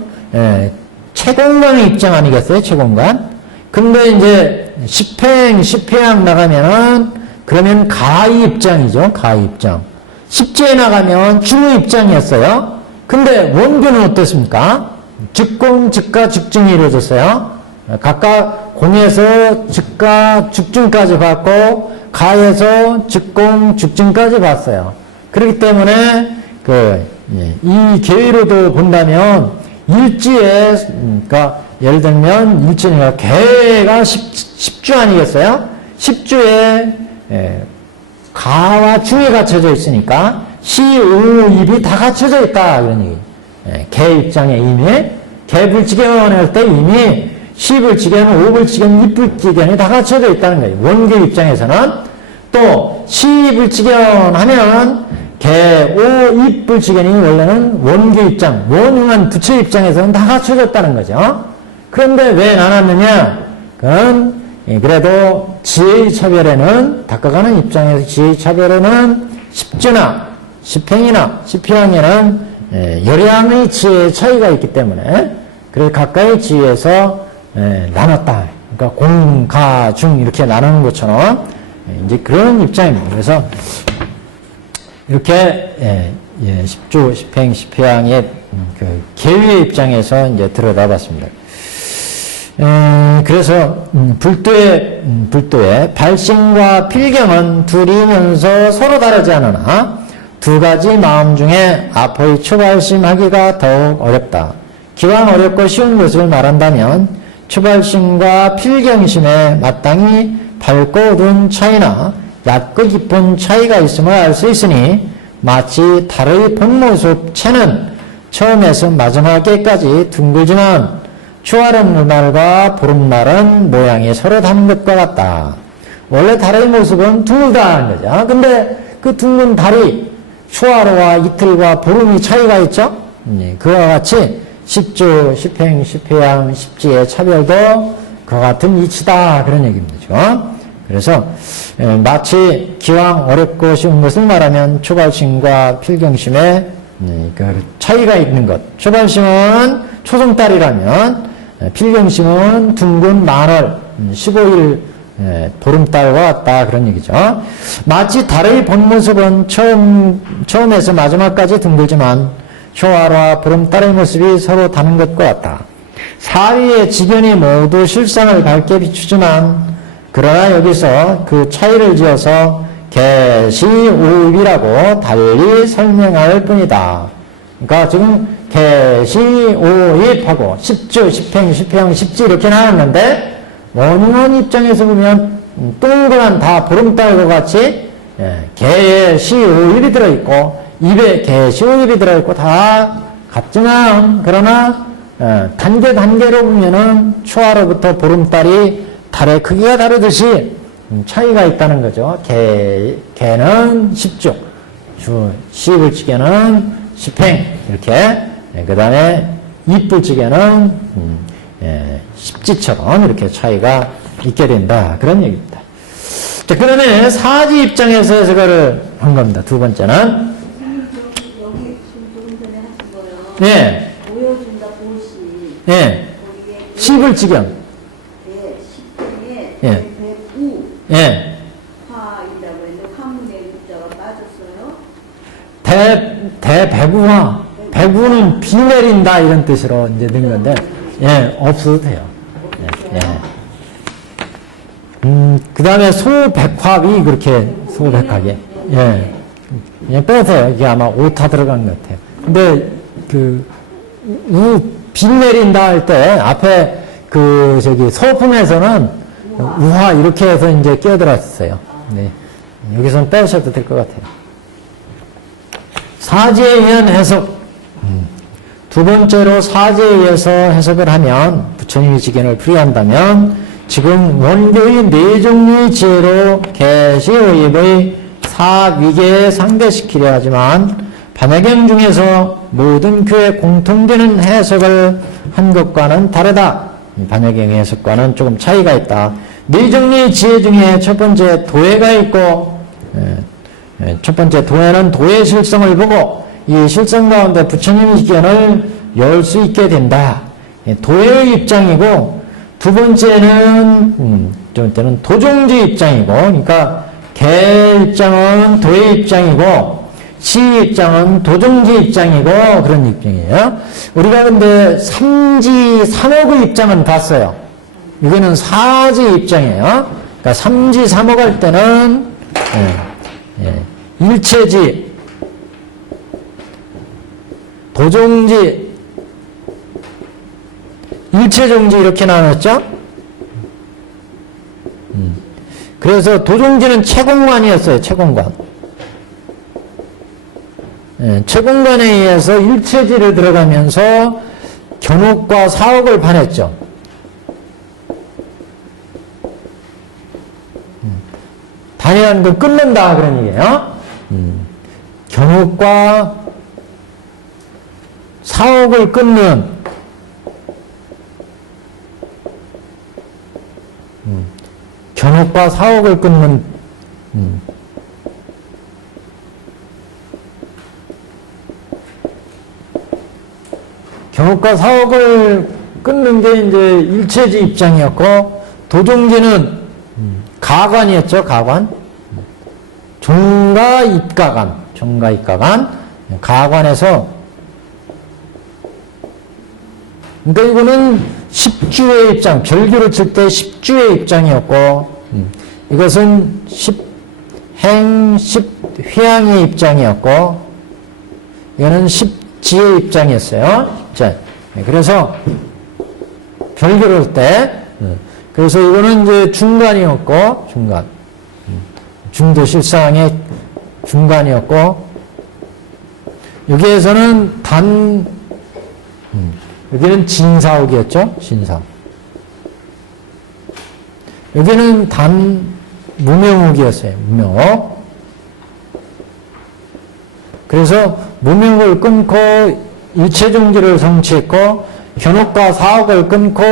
채공간의 입장 아니겠어요? 채공간. 근데 이제 십회양 나가면은 그러면 가의 입장이죠. 가의 입장. 십지에 나가면 중의 입장이었어요. 근데 원교는 어떻습니까? 즉공, 즉가, 즉증이 이루어졌어요. 각각 공에서 즉가, 즉증까지 봤고, 가에서 즉공, 즉증까지 봤어요. 그렇기 때문에, 이 계위로도 본다면, 일지에, 그러니까, 예를 들면, 일지니까, 개가 10주 아니겠어요? 10주에, 가와 중이 갖춰져 있으니까, 시, 우, 입이 다 갖춰져 있다. 그런 얘기. 개 입장에 이미, 개불지견 할 때 이미, 시불지견, 오불지견, 입불지견이 다 갖춰져 있다는 거예요. 원교 입장에서는. 또, 시불지견 하면, 개, 오, 입불지견이 원래는 원교 입장, 원흉한 부처 입장에서는 다 갖춰졌다는 거죠. 그런데 왜 나눴느냐? 그건, 그래도 지혜의 차별에는, 닦아가는 입장에서 지혜의 차별에는 십주나, 십행이나, 십희양에는 여량의 지혜의 차이가 있기 때문에, 그래서 각각의 지혜에서 나눴다. 그러니까 공, 가, 중 이렇게 나누는 것처럼 이제 그런 입장입니다. 그래서 이렇게 십주, 십행, 십희양의 그 계위의 입장에서 이제 들여다봤습니다. 그래서 불도의 발심과 필경은 둘이면서 서로 다르지 않으나 두 가지 마음 중에 앞의 초발심하기가 더욱 어렵다. 기왕 어렵고 쉬운 것을 말한다면 초발심과 필경심에 마땅히 밝고 어두운 차이나 얕고 깊은 차이가 있음을 알 수 있으니 마치 달의 본모습 채는 처음에서 마지막에까지 둥글지만 초하른 날과 보름날은 모양이 서로 다른 것과 같다. 원래 달의 모습은 둥글다는 거죠. 근데 그 둥근 달이 초하루와 이틀과 보름이 차이가 있죠. 그와 같이 십주, 십행, 십회양, 십지의 차별도 그와 같은 이치다. 그런 얘기입니다. 그래서 마치 기왕 어렵고 쉬운 것을 말하면 초발심과 필경심의 그 차이가 있는 것. 초발심은 초승달이라면 필경심은 둥근 만월 15일 보름달과 같다. 그런 얘기죠. 마치 달의 본모습은 처음에서 마지막까지 둥글지만 초하루와 보름달의 모습이 서로 다른 것과 같다. 사위의 지견이 모두 실상을 밝게 비추지만 그러나 여기서 그 차이를 지어서 개시 오입이라고 달리 설명할 뿐이다. 그러니까 지금 개시 오입하고 십주, 십행, 십형, 십지 이렇게 나눴는데 원흉한 입장에서 보면 동그란 다 보름달과 같이 개에 시 오입이 들어있고 입에 개시 오입이 들어있고 다 같지만 그러나 단계로 보면은 초하루부터 보름달이 달의 크기가 다르듯이 차이가 있다는 거죠. 개는 십주, 시불지개는 십행 이렇게 그 다음에 입불지개는 십지처럼 이렇게 차이가 있게 된다. 그런 얘기입니다. 자, 그러면 사지 입장에서 해석을 한 겁니다. 두 번째는 여기 조금 전에 하신 거요. 네. 보여준다 보시. 네. 시불지견. 예. 예. 배우. 예. 화이라고 했는데 화문의 우자가 빠졌어요. 대배구화. 배구는 비 내린다 이런 뜻으로 이제 된 건데, 예, 없어도 돼요. 예. 그 다음에 소백합이 그렇게 소백하게. 예. 그냥 빼도 돼요. 이게 아마 오타 들어간 것 같아요. 근데 비 내린다 할 때 앞에 서품에서는 우화 이렇게 해서 이제 끼어들었어요. 네. 여기서는 빼셔도 될 것 같아요. 사지에 의한 해석. 두 번째로 사지에 의해서 해석을 하면, 부처님의 지견을 풀이한다면, 지금 원교의 네 종류의 지혜로 개시오입의 사위계에 상대시키려 하지만, 반야경 중에서 모든 교에 공통되는 해석을 한 것과는 다르다. 반야경의 해석과는 조금 차이가 있다. 네 종류의 지혜 중에 첫 번째 도해가 있고, 첫 번째 도해는 도의 실성을 보고 이 실성 가운데 부처님의 지견을 열 수 있게 된다. 도해의 입장이고, 두 번째는 도종지 입장이고, 그러니까 개 입장은 도의 입장이고, 시 입장은 도종지 입장이고 그런 입장이에요. 우리가 근데 삼지, 삼옥의 입장은 봤어요. 이거는 사지 입장이에요. 그러니까 삼지, 삼옥 할 때는 일체지, 도종지, 일체종지 이렇게 나눴죠. 그래서 도종지는 채공관이었어요. 채공관. 채공관에 의해서 일체지를 들어가면서 견옥과 사옥을 반했죠. 반이라는 건 끊는다 그런 얘기예요. 견옥과 사옥을 끊는 견옥과 사옥을 끊는 견옥과 사옥을 끊는 게 이제 일체지 입장이었고 도종지는 가관이었죠. 가관. 종가 입가관. 종가 입가관. 가관에서 그러니까 이거는 십주의 입장, 별교를 칠 때 십주의 입장이었고 이것은 십행, 십휘양의 입장이었고 이거는 십지의 입장이었어요. 자, 그래서 별교를 할 때 그래서 이거는 이제 중간이었고 중간 중도실상의 중간이었고 여기에서는 여기는 진사옥이었죠. 진사옥. 여기는 무명옥이었어요. 무명옥. 그래서 무명옥을 끊고 일체종지를 성취했고 견옥과 사옥을 끊고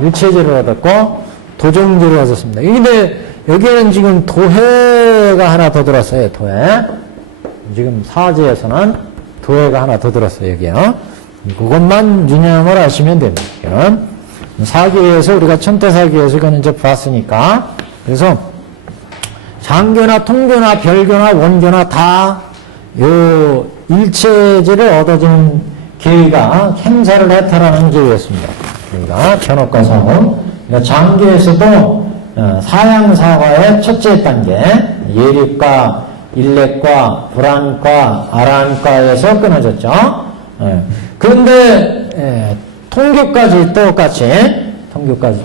일체지를 얻었고 도종지를 얻었습니다. 근데 여기에는 지금 도해가 하나 더 들었어요. 도해. 지금 사지에서는 도해가 하나 더 들었어요. 여기요. 그것만 유념을 하시면 됩니다. 이거는 사기에서 우리가 천태사기에서 이거는 이제 봤으니까. 그래서 장교나 통교나 별교나 원교나 다 요 일체지를 얻어주는 계의가 행사를 해탈하는 계의였습니다. 그러니까 견옥과 사옥. 그러니까 장교에서도 사양사과의 첫째 단계 예립과 일렉과 불안과 아란과에서 끊어졌죠. 그런데 통교까지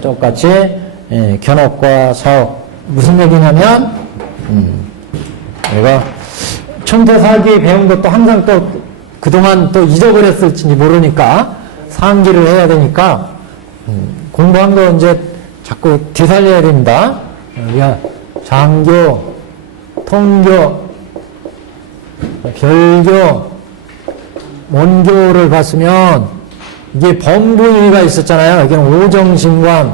똑같이 견옥과 사옥 무슨 얘기냐면 우리가 천태사기 배운 것도 항상 또 그동안 또 잊어버렸을지 모르니까 상기를 해야 되니까 공부한 거 이제 자꾸 되살려야 됩니다. 장교, 통교, 별교, 원교를 봤으면 이게 범부위가 있었잖아요. 여기는 오정신관,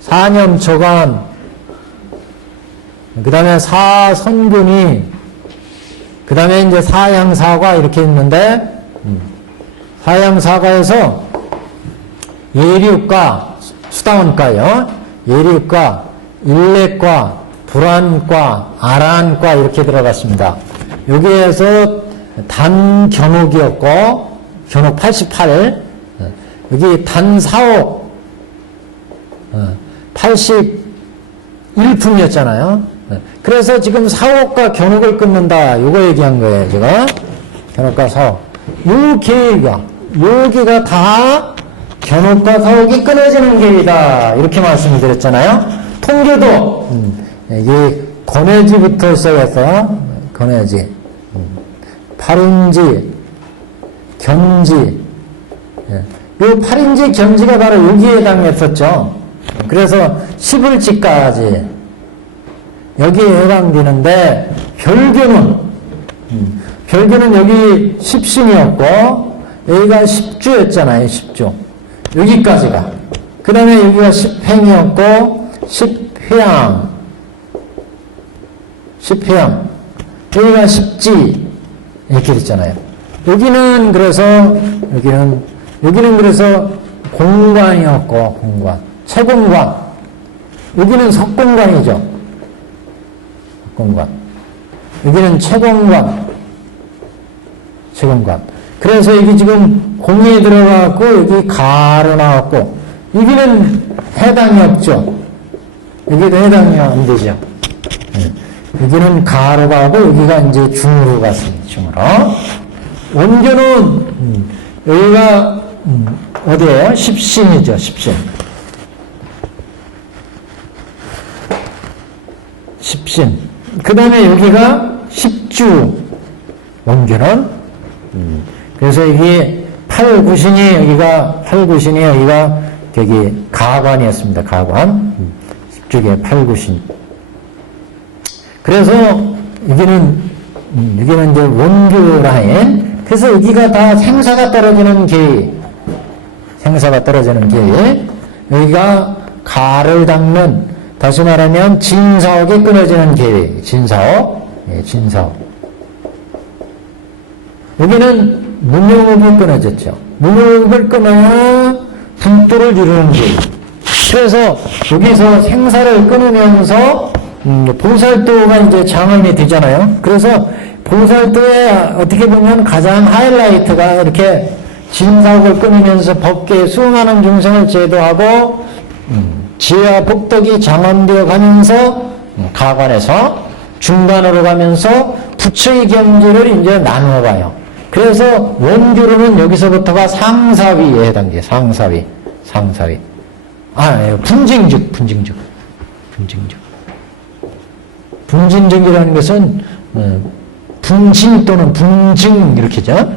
사념초관, 그 다음에 사선균이, 그 다음에 이제 사양사과 이렇게 있는데, 사양사과에서 예리육과 수다원과요. 예리육과, 일렉과, 불안과, 아란과 이렇게 들어갔습니다. 여기에서 단견옥이었고, 견옥 88, 여기 단사옥 81품이었잖아요. 그래서 지금 사옥과 견옥을 끊는다. 요거 얘기한 거예요, 지금. 견옥과 사옥. 요 계기가, 여기가 다 견옥과 사옥이 끊어지는 계기다. 이렇게 말씀을 드렸잖아요. 통교도, 이게 건해지부터 시작해서, 건해지, 팔인지, 견지, 요 팔인지, 견지가 바로 여기에 해당했었죠. 그래서 10을지까지 여기에 해당되는데 별교는 여기 10신이었고 여기가 10주였잖아요. 10주 여기까지가 그 다음에 여기가 10행이었고 10회양 여기가 10지 이렇게 됐잖아요. 여기는 그래서 공관이었고 공관 채공관 여기는 석공관이죠. 공관. 여기는 채공관. 채공관. 그래서 여기 지금 공이 들어가고 여기 가로 나왔고 여기는 해당이 없죠. 여기도 해당이 안 되죠. 여기는 가로 가고 여기가 이제 중으로 갔습니다. 중으로. 원교는 여기가 어디예요? 십신이죠. 십신. 십신. 그 다음에 여기가 십주. 원교는. 그래서 이게 팔구신이 여기가 저기 가관이었습니다. 가관. 십주계 팔구신. 그래서 여기는 이제 원교 라인. 그래서 여기가 다 생사가 떨어지는 계. 생사가 떨어지는 계. 여기가 가를 닦는, 다시 말하면 진사옥이 끊어지는 계. 진사옥. 예, 진사옥. 여기는 문용업이 끊어졌죠. 문용업을 끊어 불도를 이루는 계. 그래서 여기서 생사를 끊으면서 보살도가 이제 장엄이 되잖아요. 그래서 보살도에 어떻게 보면 가장 하이라이트가 이렇게 진사옥을 끊으면서 법계에 수많은 중생을 제도하고 지혜와 복덕이 장엄되어 가면서 가관에서 중간으로 가면서 부처의 경지를 이제 나누어 봐요. 그래서 원교로는 여기서부터가 상사위에 해당돼요. 상사위. 분징즉. 분진적이라는 것은 분신 또는 분증 이렇게죠.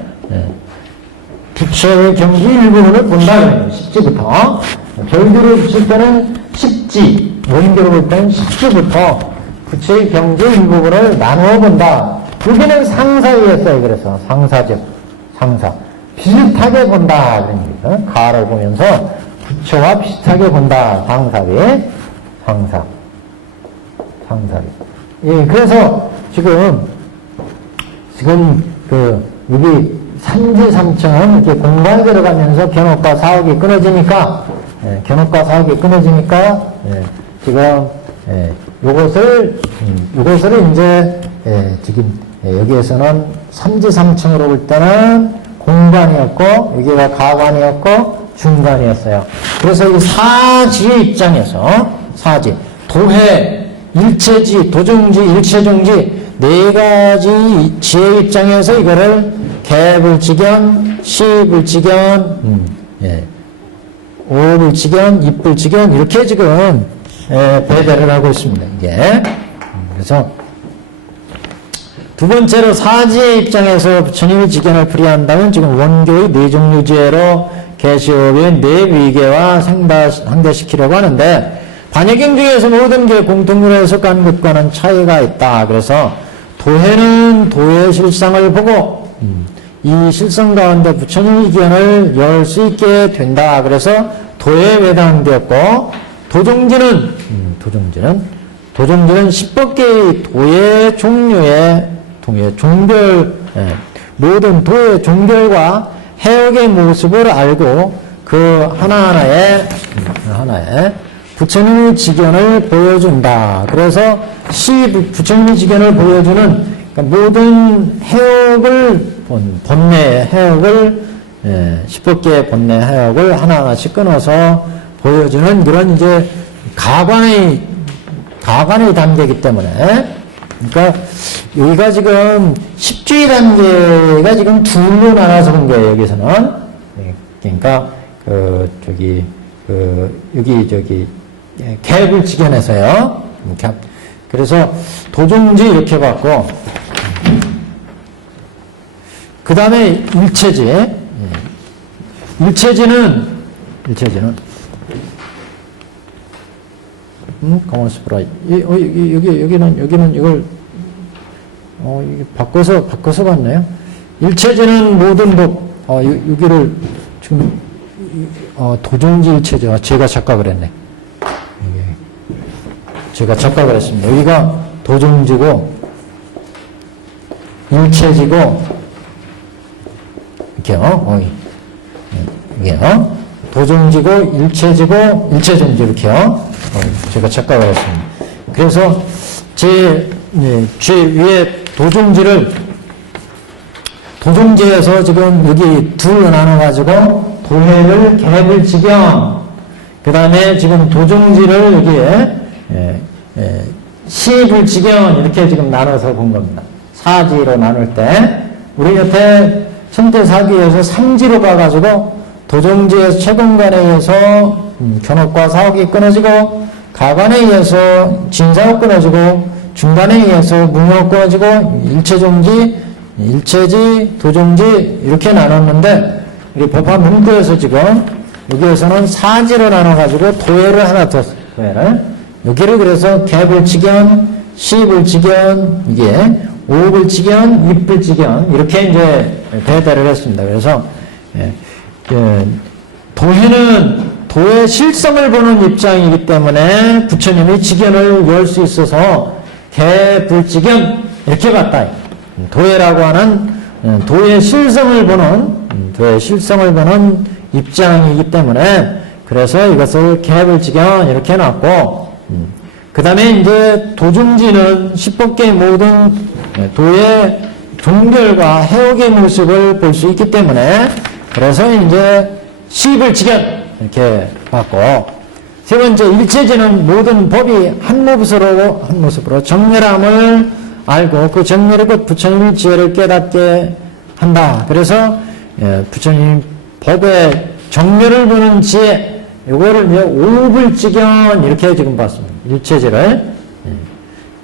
부처의 경지 일부분을 본다. 십지부터 별도를 붙일 때는 십지, 원교로 볼 때는 십지부터 부처의 경지 일부분을 나누어 본다. 여기는 상사위였어요. 그래서 상사즉 상사 비슷하게 본다 그런 얘기죠. 가를 보면서 부처와 비슷하게 본다. 상사위. 예, 그래서 지금 여기 삼지삼층은 이렇게 공간이 들어가면서 견옥과 사옥이 끊어지니까, 지금, 요것을 이제, 지금, 여기에서는 삼지삼층으로 볼 때는 공간이었고, 여기가 가관이었고, 중간이었어요. 그래서 이 사지의 입장에서, 도해, 일체지, 도중지, 일체중지, 네 가지 지혜 입장에서 이거를 개불지견, 시불지견, 오불지견, 입불지견 이렇게 지금 배배를 하고 있습니다. 이게 그래서 두 번째로 사지의 입장에서 부처님이 지견을 풀이한다면 지금 원교의 네 종류 지혜로 계시업의 네 위계와 상대시키려고 하는데 반야경 중에서 모든 게 공통으로 해석한 것과는 차이가 있다. 그래서 도해는 도의 실상을 보고 이 실상 가운데 부처님의 기견을 열 수 있게 된다. 그래서 도에 해당되었고 도종지는 십법계의 도의 종류의 종별 모든 도의 종별과 해역의 모습을 알고 그 하나하나의 부처님의 지견을 보여준다. 그래서 부처님의 지견을 보여주는 그러니까 모든 해역을 번뇌의 해역을 십법계의 번뇌 해역을 하나하나씩 끊어서 보여주는 그런 이제 가관의 단계이기 때문에 그러니까 여기가 지금 십주의 단계가 지금 둘로 나눠서 본 거예요. 여기서는 그러니까 여기 개불지견에서요. 그래서 도중지 이렇게 봤고 그 다음에 일체지는 가만있어 보라. 여기는 이걸 이게 바꿔서 봤네요. 일체지는 모든 법 여기를 지금 도중지 일체지 제가 착각을 했네. 제가 착각을 했습니다. 여기가 도중지고 일체지고 이렇게요. 이게요. 도중지고 일체지고 일체중지 이렇게요. 제가 착각을 했습니다. 그래서 제 위에 도종지에서 지금 여기 둘로 나눠가지고 도해를 개불지경, 그 다음에 지금 도종지를 여기에 시불지경 이렇게 지금 나눠서 본 겁니다. 사지로 나눌 때 우리 옆에 천태사기에서 삼지로 봐가지고 도종지에서 최근간에 의해서 견업과 사옥이 끊어지고 가관에 의해서 진사옥 끊어지고 중간에 의해서 무명옥 끊어지고 일체종지, 일체지, 도종지 이렇게 나눴는데 우리 법화 문구에서 지금 여기에서는 사지로 나눠가지고 도해를 하나 더 도해를 여기를 그래서 개불지견, 시불지견, 이게 오불지견, 입불지견 이렇게 이제 배달을 했습니다. 그래서 도해는 도의 실성을 보는 입장이기 때문에 부처님이 지견을 열 수 있어서 개불지견 이렇게 봤다. 도해라고 하는 도의 실성을 보는 입장이기 때문에 그래서 이것을 개불지견 이렇게 놨고 그 다음에 이제 도중지는 십법계의 모든 도의 종결과 해옥의 모습을 볼 수 있기 때문에 그래서 이제 시불지견 이렇게 봤고 세 번째 일체지는 모든 법이 한 모습으로 정렬함을 알고 그 정렬이 곧 부처님의 지혜를 깨닫게 한다. 그래서 부처님 법의 정렬을 보는 지혜 요거를 이제 오불지견 이렇게 지금 봤습니다. 일체지를.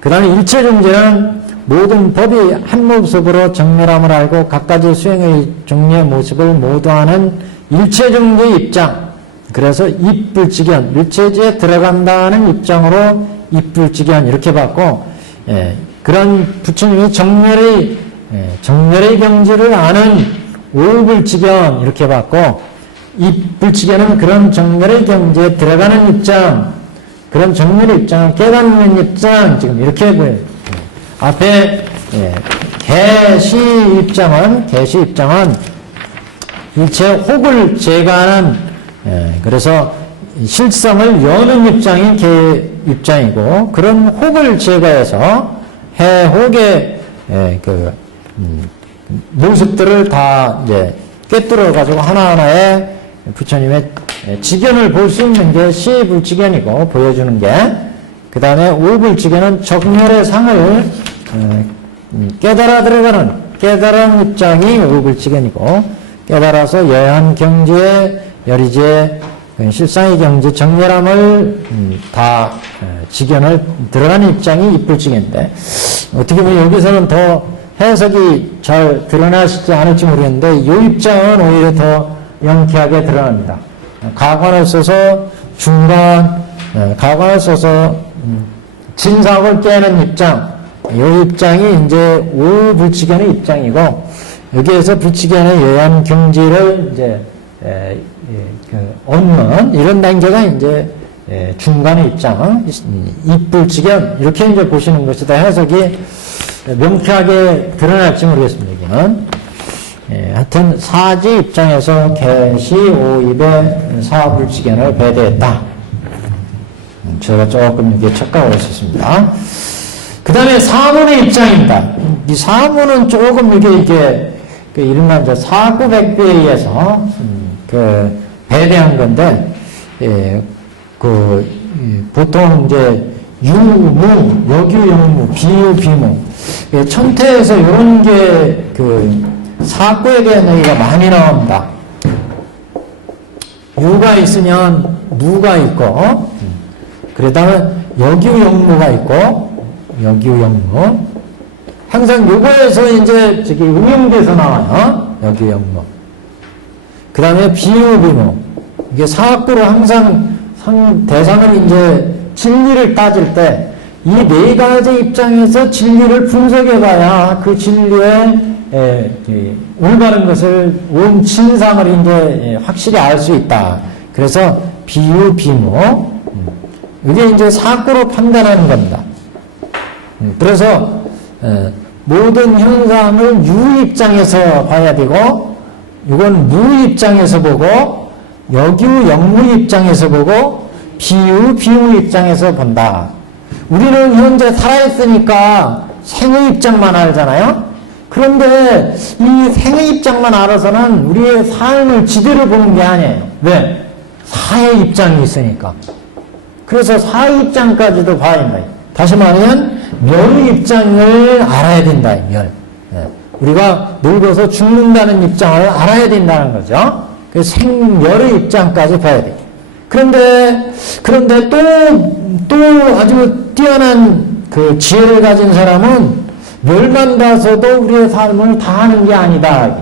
그 다음에 일체종지는 모든 법이 한 모습으로 정렬함을 알고 각가지 수행의 종류의 모습을 모두 하는 일체종지의 입장. 그래서 입불지견, 일체지에 들어간다는 입장으로 입불지견 이렇게 봤고, 그런 부처님이 정렬의 경지를 아는 오불지견 이렇게 봤고, 입불지견은 그런 정렬의 경지에 들어가는 입장, 그런 정렬의 입장을 깨닫는 입장, 지금 이렇게 보여요. 앞에, 개시 입장은 일체 혹을 제거하는 그래서 실성을 여는 입장이 개 입장이고 그런 혹을 제거해서 해혹의 모습들을 다 이제 꿰뚫어 가지고 하나하나의 부처님의 지견을 볼 수 있는 게 시불지견이고 보여주는 게 그 다음에 오불지견은 정렬의 상을 깨달아 들어가는 깨달은 입장이 오불지견이고 깨달아서 여한 경지에 여리지의 실상의 경지 정렬함을 다 지견을 들어가는 입장이 입불지견인데 어떻게 보면 여기서는 더 해석이 잘 드러나시지 않을지 모르겠는데 이 입장은 오히려 더 명쾌하게 드러납니다. 가관을 써서 중간, 가관을 써서 진사옥을 깨는 입장, 이 입장이 이제 오불지견의 입장이고 여기에서 불지견의 여한 경지를 이제 얻는 이런 단계가 이제 중간의 입장, 입불지견 이렇게 이제 보시는 것이다. 해석이 명쾌하게 드러날지 모르겠습니다. 여기는 하여튼 사지 입장에서 개시 오입의 사불지견을 배대했다. 제가 조금 이게 착각을 했었습니다. 그 다음에 사문의 입장입니다. 이 사문은 조금 이게 이른바 이제 사구백비에 의해서 배대한 건데, 보통 이제 유무, 여규영무, 비유, 비무. 천태에서 이런 게 사구에 대한 얘기가 많이 나옵니다. 유가 있으면 무가 있고, 그러다가 여규영무가 있고, 여규영무. 항상 요거에서 이제 응용돼서 나와요. 여규영무. 그 다음에 비유비무. 이게 사학부로 항상 대상을 이제 진리를 따질 때 이 네 가지 입장에서 진리를 분석해봐야 그 진리의 올바른 것을 온 진상을 이제 확실히 알 수 있다. 그래서 비유비무. 이게 이제 사학부로 판단하는 겁니다. 그래서 모든 현상을 유 입장에서 봐야 되고 이건 무 입장에서 보고 여규 영무 입장에서 보고 비유 비무 입장에서 본다. 우리는 현재 살아있으니까 생의 입장만 알잖아요. 그런데 이 생의 입장만 알아서는 우리의 삶을 지대로 보는 게 아니에요. 왜? 사의 입장이 있으니까. 그래서 사의 입장까지도 봐야 된다. 다시 말하면 멸의 입장을 알아야 된다. 멸. 우리가 늙어서 죽는다는 입장을 알아야 된다는 거죠. 그래서 생멸의 입장까지 봐야 돼요. 그런데 또 아주 뛰어난 그 지혜를 가진 사람은 멸만 봐서도 우리의 삶을 다 하는 게 아니다.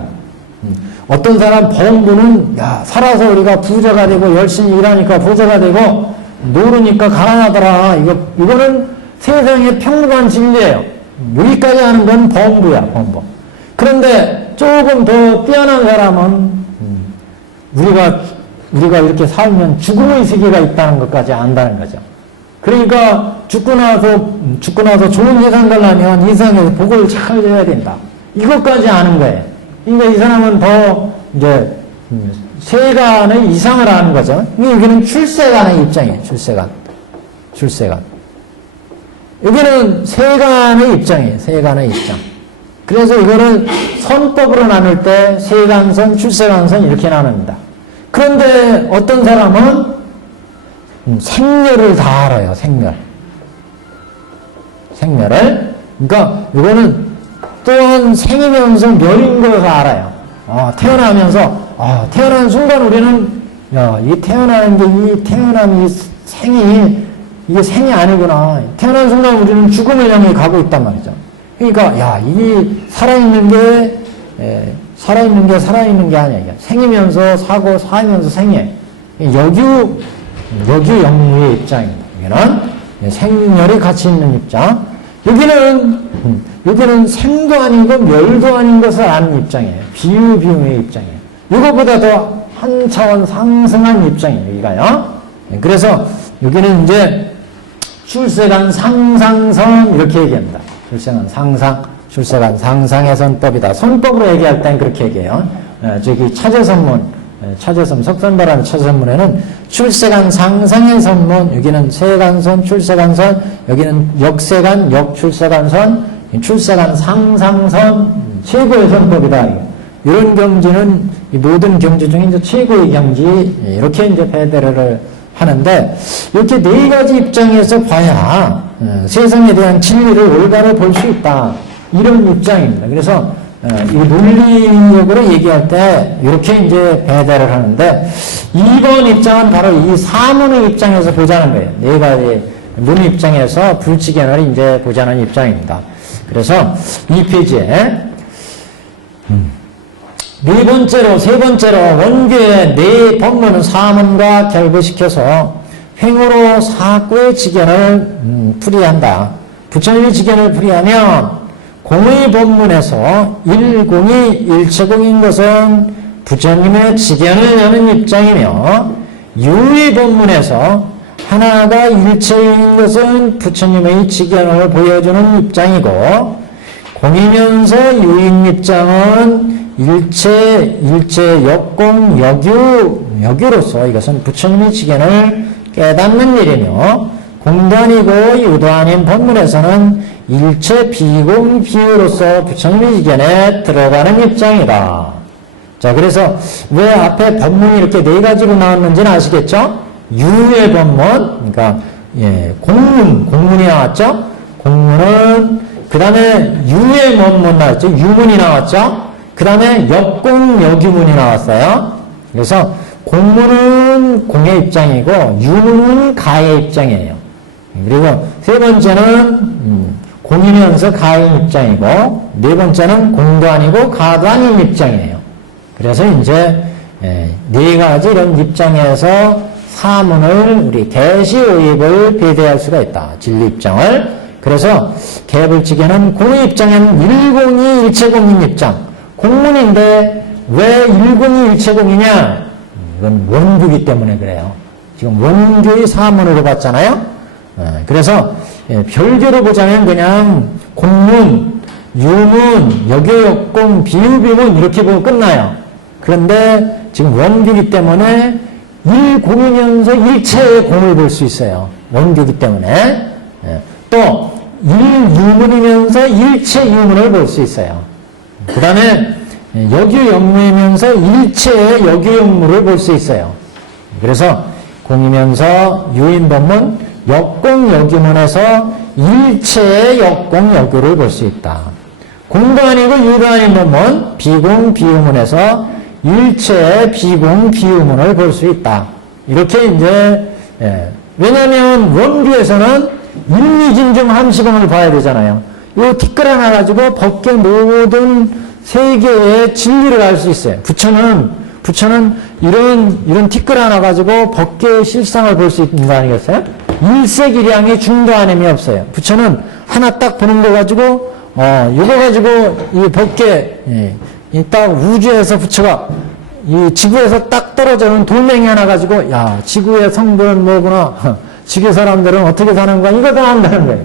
어떤 사람 범부는 살아서 우리가 부자가 되고 열심히 일하니까 부자가 되고 노르니까 가난하더라. 이거는 세상의 평범한 진리예요. 여기까지 하는 건 범부야, 범부. 그런데 조금 더 뛰어난 사람은 우리가 이렇게 살면 죽음의 세계가 있다는 것까지 안다는 거죠. 그러니까 죽고 나서 좋은 세상 가려면 이 세상에서 복을 잘 해야 된다. 이것까지 아는 거예요. 그러니까 이 사람은 더 이제 세간의 이상을 아는 거죠. 여기는 출세간의 입장이에요. 출세간. 여기는 세간의 입장이에요. 세간의 입장. 그래서 이거를 선법으로 나눌 때 세간선, 출세간선 이렇게 나눕니다. 그런데 어떤 사람은 생멸을 다 알아요. 생멸을. 그러니까 이거는 또한 생이면서 멸인 걸 알아요. 태어난 순간 우리는 이 태어나는 게 이 태어난 이 생이 이게 생이 아니구나. 태어난 순간 우리는 죽음을 향해 가고 있단 말이죠. 그러니까 이 살아있는 게 아니야. 이게 생이면서 사고 사이면서 생이에요. 여규영무의 입장입니다. 여기는 생멸이 같이 있는 입장. 여기는 생도 아니고 멸도 아닌 것을 아는 입장이에요. 비유비용의 입장이에요. 이거보다 더 한 차원 상승한 입장이에요. 여기가요. 그래서 여기는 이제 출세간 상상선 이렇게 얘기합니다. 출세간 상상의 선법이다. 선법으로 얘기할 땐 그렇게 얘기해요. 저기 차제선문, 석선바라는 차제선문에는 출세간 상상의 선문, 여기는 세간선, 출세간선, 여기는 역세간, 역출세간선, 출세간 상상선, 최고의 선법이다. 이런 경지는 이 모든 경지 중에 이제 최고의 경지, 이렇게 이제 배대를 하는데, 이렇게 네 가지 입장에서 봐야 세상에 대한 진리를 올바로 볼 수 있다. 이런 입장입니다. 그래서 이 논리적으로 얘기할 때 이렇게 이제 배대를 하는데, 2번 입장은 바로 이 사문의 입장에서 보자는 거예요. 네 가지 문 입장에서 불치견을 이제 보자는 입장입니다. 그래서 이 페이지에 세 번째로 원교의 네 법문은 사문과 결부시켜서 횡으로 사구의 지견을 풀이한다. 부처님의 지견을 풀이하면 공의 법문에서 일공이 일체공인 것은 부처님의 지견을 여는 입장이며, 유의 법문에서 하나가 일체인 것은 부처님의 지견을 보여주는 입장이고, 공이면서 유인 입장은 일체 역공 역유로서 이것은 부처님의 지견을 깨닫는 일이며, 공도 아니고 유도 아닌 법문에서는 일체 비공 비유로서 부처님의 지견에 들어가는 입장이다. 자, 그래서 왜 앞에 법문이 이렇게 네 가지로 나왔는지는 아시겠죠? 유의 법문, 그러니까 공문이 나왔죠? 공문은 그 다음에 유의 법문 나왔죠? 유문이 나왔죠? 그 다음에 역공 역유문이 나왔어요. 그래서 공문은 공의 입장이고 유문은 가의 입장이에요. 그리고 세 번째는 공이면서 가의 입장이고, 네 번째는 공도 아니고 가도 아닌 입장이에요. 그래서 이제 네 가지 이런 입장에서 사문을 우리 개시오입을 배대할 수가 있다. 진리 입장을. 그래서 개불치기는 공의 입장에는 일공이 일체공인 입장. 공문인데 왜 일공이 일체공이냐? 이건 원교이기 때문에 그래요. 지금 원교의 사문으로 봤잖아요. 그래서 별개로 보자면 그냥 공문, 유문, 역유역공, 비유비문 이렇게 보고 끝나요. 그런데 지금 원교이기 때문에 일공이면서 일체의 공을 볼 수 있어요. 원교이기 때문에. 또 일유문이면서 일체 유문을 볼 수 있어요. 그 다음에 역유역무이면서 일체의 역유역무를 볼 수 있어요. 그래서 공이면서 유인법문 역공역유문에서 일체의 역공역유를 볼 수 있다. 공도 아니고 유도 아닌 법문 비공비유문에서 일체의 비공비유문을 볼 수 있다. 이렇게 이제 왜냐하면 원규에서는 일미진중 함시범을 봐야 되잖아요. 이 티끌 하나 가지고 법계 모든 세계의 진리를 알 수 있어요. 부처는 이런 티끌 하나 가지고 법계의 실상을 볼 수 있는 거 아니겠어요? 일색일양의 중도 아님이 없어요. 부처는 하나 딱 보는 거 가지고 이거 가지고 이 법계 딱 우주에서 부처가 이 지구에서 딱 떨어져는 돌멩이 하나 가지고 야 지구의 성분은 뭐구나, 지구 사람들은 어떻게 사는 거야, 이거 다 안다는 거예요.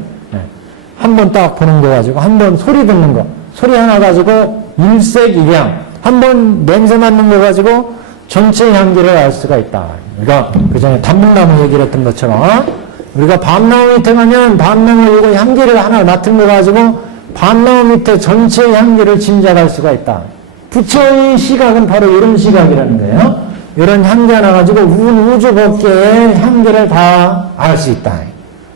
한 번 딱 보는 거 가지고, 한 번 소리 듣는 거, 소리 하나 가지고 일색일양, 한 번 냄새 맡는 거 가지고 전체 향기를 알 수가 있다. 우리가 그 전에 단묵나무 얘기를 했던 것처럼 우리가 밤나무 밑에 가면 밤나무 이거 향기를 하나 맡은 거 가지고 밤나무 밑에 전체 향기를 짐작할 수가 있다. 부처의 시각은 바로 이런 시각이라는 거예요. 이런 향기 하나 가지고 우주 법계의 향기를 다 알 수 있다.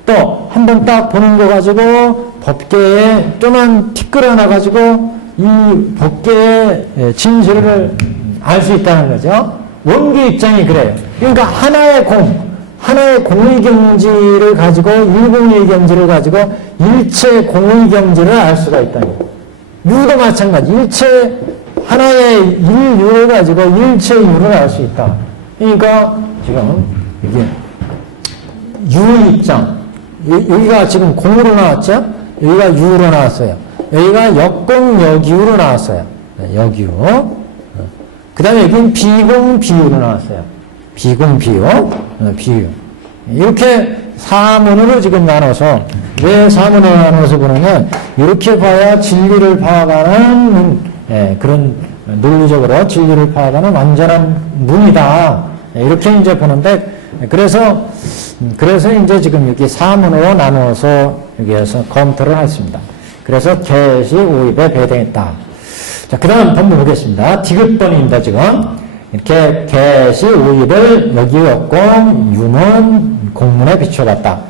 또 한 번 딱 보는 거 가지고 법계의 조그만 티끌 하나 가지고 이 법계의 진실을 알 수 있다는 거죠. 원규 입장이 그래요. 그러니까 하나의 공의 경지를 가지고 일공의 경지를 가지고 일체 공의 경지를 알 수가 있다. 유도 마찬가지. 일체 하나의 일유를 가지고 일체 유를 알 수 있다. 그러니까 지금 이게 유 입장, 여기가 지금 공으로 나왔죠? 여기가 유로 나왔어요. 여기가 역공 역유로 나왔어요. 역유. 그 다음에 여기는 비공 비유로 나왔어요. 비공 비유, 비유. 이렇게 사문으로 지금 나눠서, 왜 사문으로 나눠서 보느냐, 이렇게 봐야 진리를 파악하는 그런 논리적으로 진리를 파악하는 완전한 문이다. 이렇게 이제 보는데, 그래서 이제 지금 여기 사문으로 나누어서 여기에서 검토를 했습니다. 그래서 개시 오입에 배당했다. 자, 그 다음 본문 보겠습니다. 디귿번입니다, 지금. 이렇게 개시 오입을 여기 역공, 유문, 공문에 비춰봤다.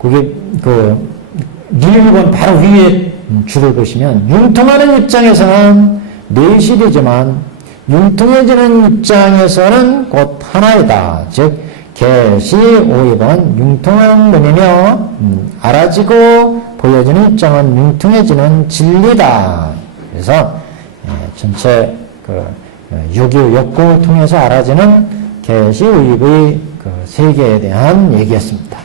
거기, 밀본 바로 위에 줄을 보시면, 융통하는 입장에서는 내실이지만, 융통해지는 입장에서는 곧 하나이다. 즉, 개시 오입은 융통한 문이며, 알아지고 보여지는 입장은 융통해지는 진리다. 그래서, 전체 유교 역공을 통해서 알아지는 개시 오입의 세계에 대한 얘기였습니다.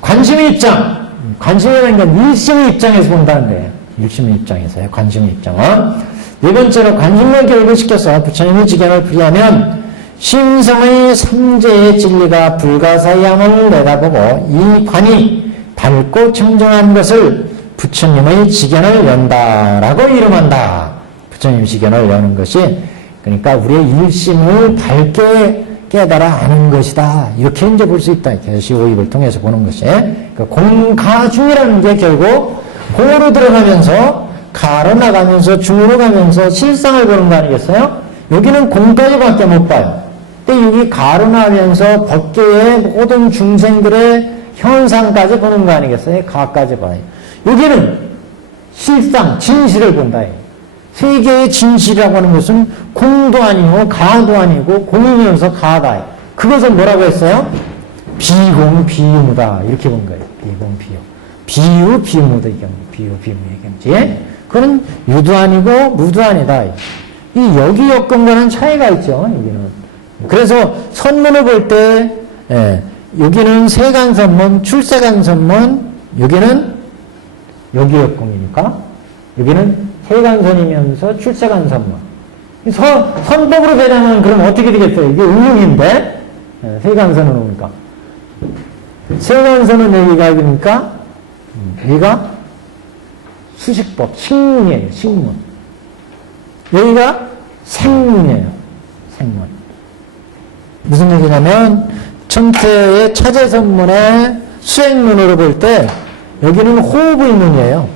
관심의 입장, 관심이라는 건 일심의 입장에서 본다는 거예요. 일심의 입장에서요. 관심의 입장은 네 번째로 관심을 결부시켜서 부처님의 지견을 풀이하면 심성의 삼재의 진리가 불가사의함을 내다보고 이 관이 밝고 청정한 것을 부처님의 지견을 연다라고 이름한다. 부처님 지견을 여는 것이 그러니까 우리의 일심을 밝게 깨달아 아는 것이다. 이렇게 이제 볼 수 있다. 개시 오입을 통해서 보는 것이. 그러니까 공가중이라는 게 결국 공으로 들어가면서 가로 나가면서 중으로 가면서 실상을 보는 거 아니겠어요? 여기는 공까지밖에 못 봐요. 근데 여기 가로 나가면서 법계의 모든 중생들의 현상까지 보는 거 아니겠어요? 가까지 봐요. 여기는 실상, 진실을 본다. 세계의 진실이라고 하는 것은 공도 아니고 가도 아니고 공이면서 가다. 그것은 뭐라고 했어요? 비공 비유무다. 이렇게 본 거예요. 비공 비유. 비유 비유무다. 비유 비유무의 경지. 그건 유도 아니고 무도 아니다. 이 여기 역근과는 차이가 있죠. 여기는. 그래서 선문을 볼 때 여기는 세간선문, 출세간선문, 여기는 여기 역공이니까 여기는 세간선이면서 출세간선문. 선법으로 되려면 그럼 어떻게 되겠어요? 이게 응용인데 세간선은 오니까 세간선은 여기가 여기니까 여기가 수식법, 식문이에요. 식문. 여기가 생문이에요. 생문. 무슨 얘기냐면 천태의 차제선문의 수행문으로 볼 때 여기는 호흡의문이에요.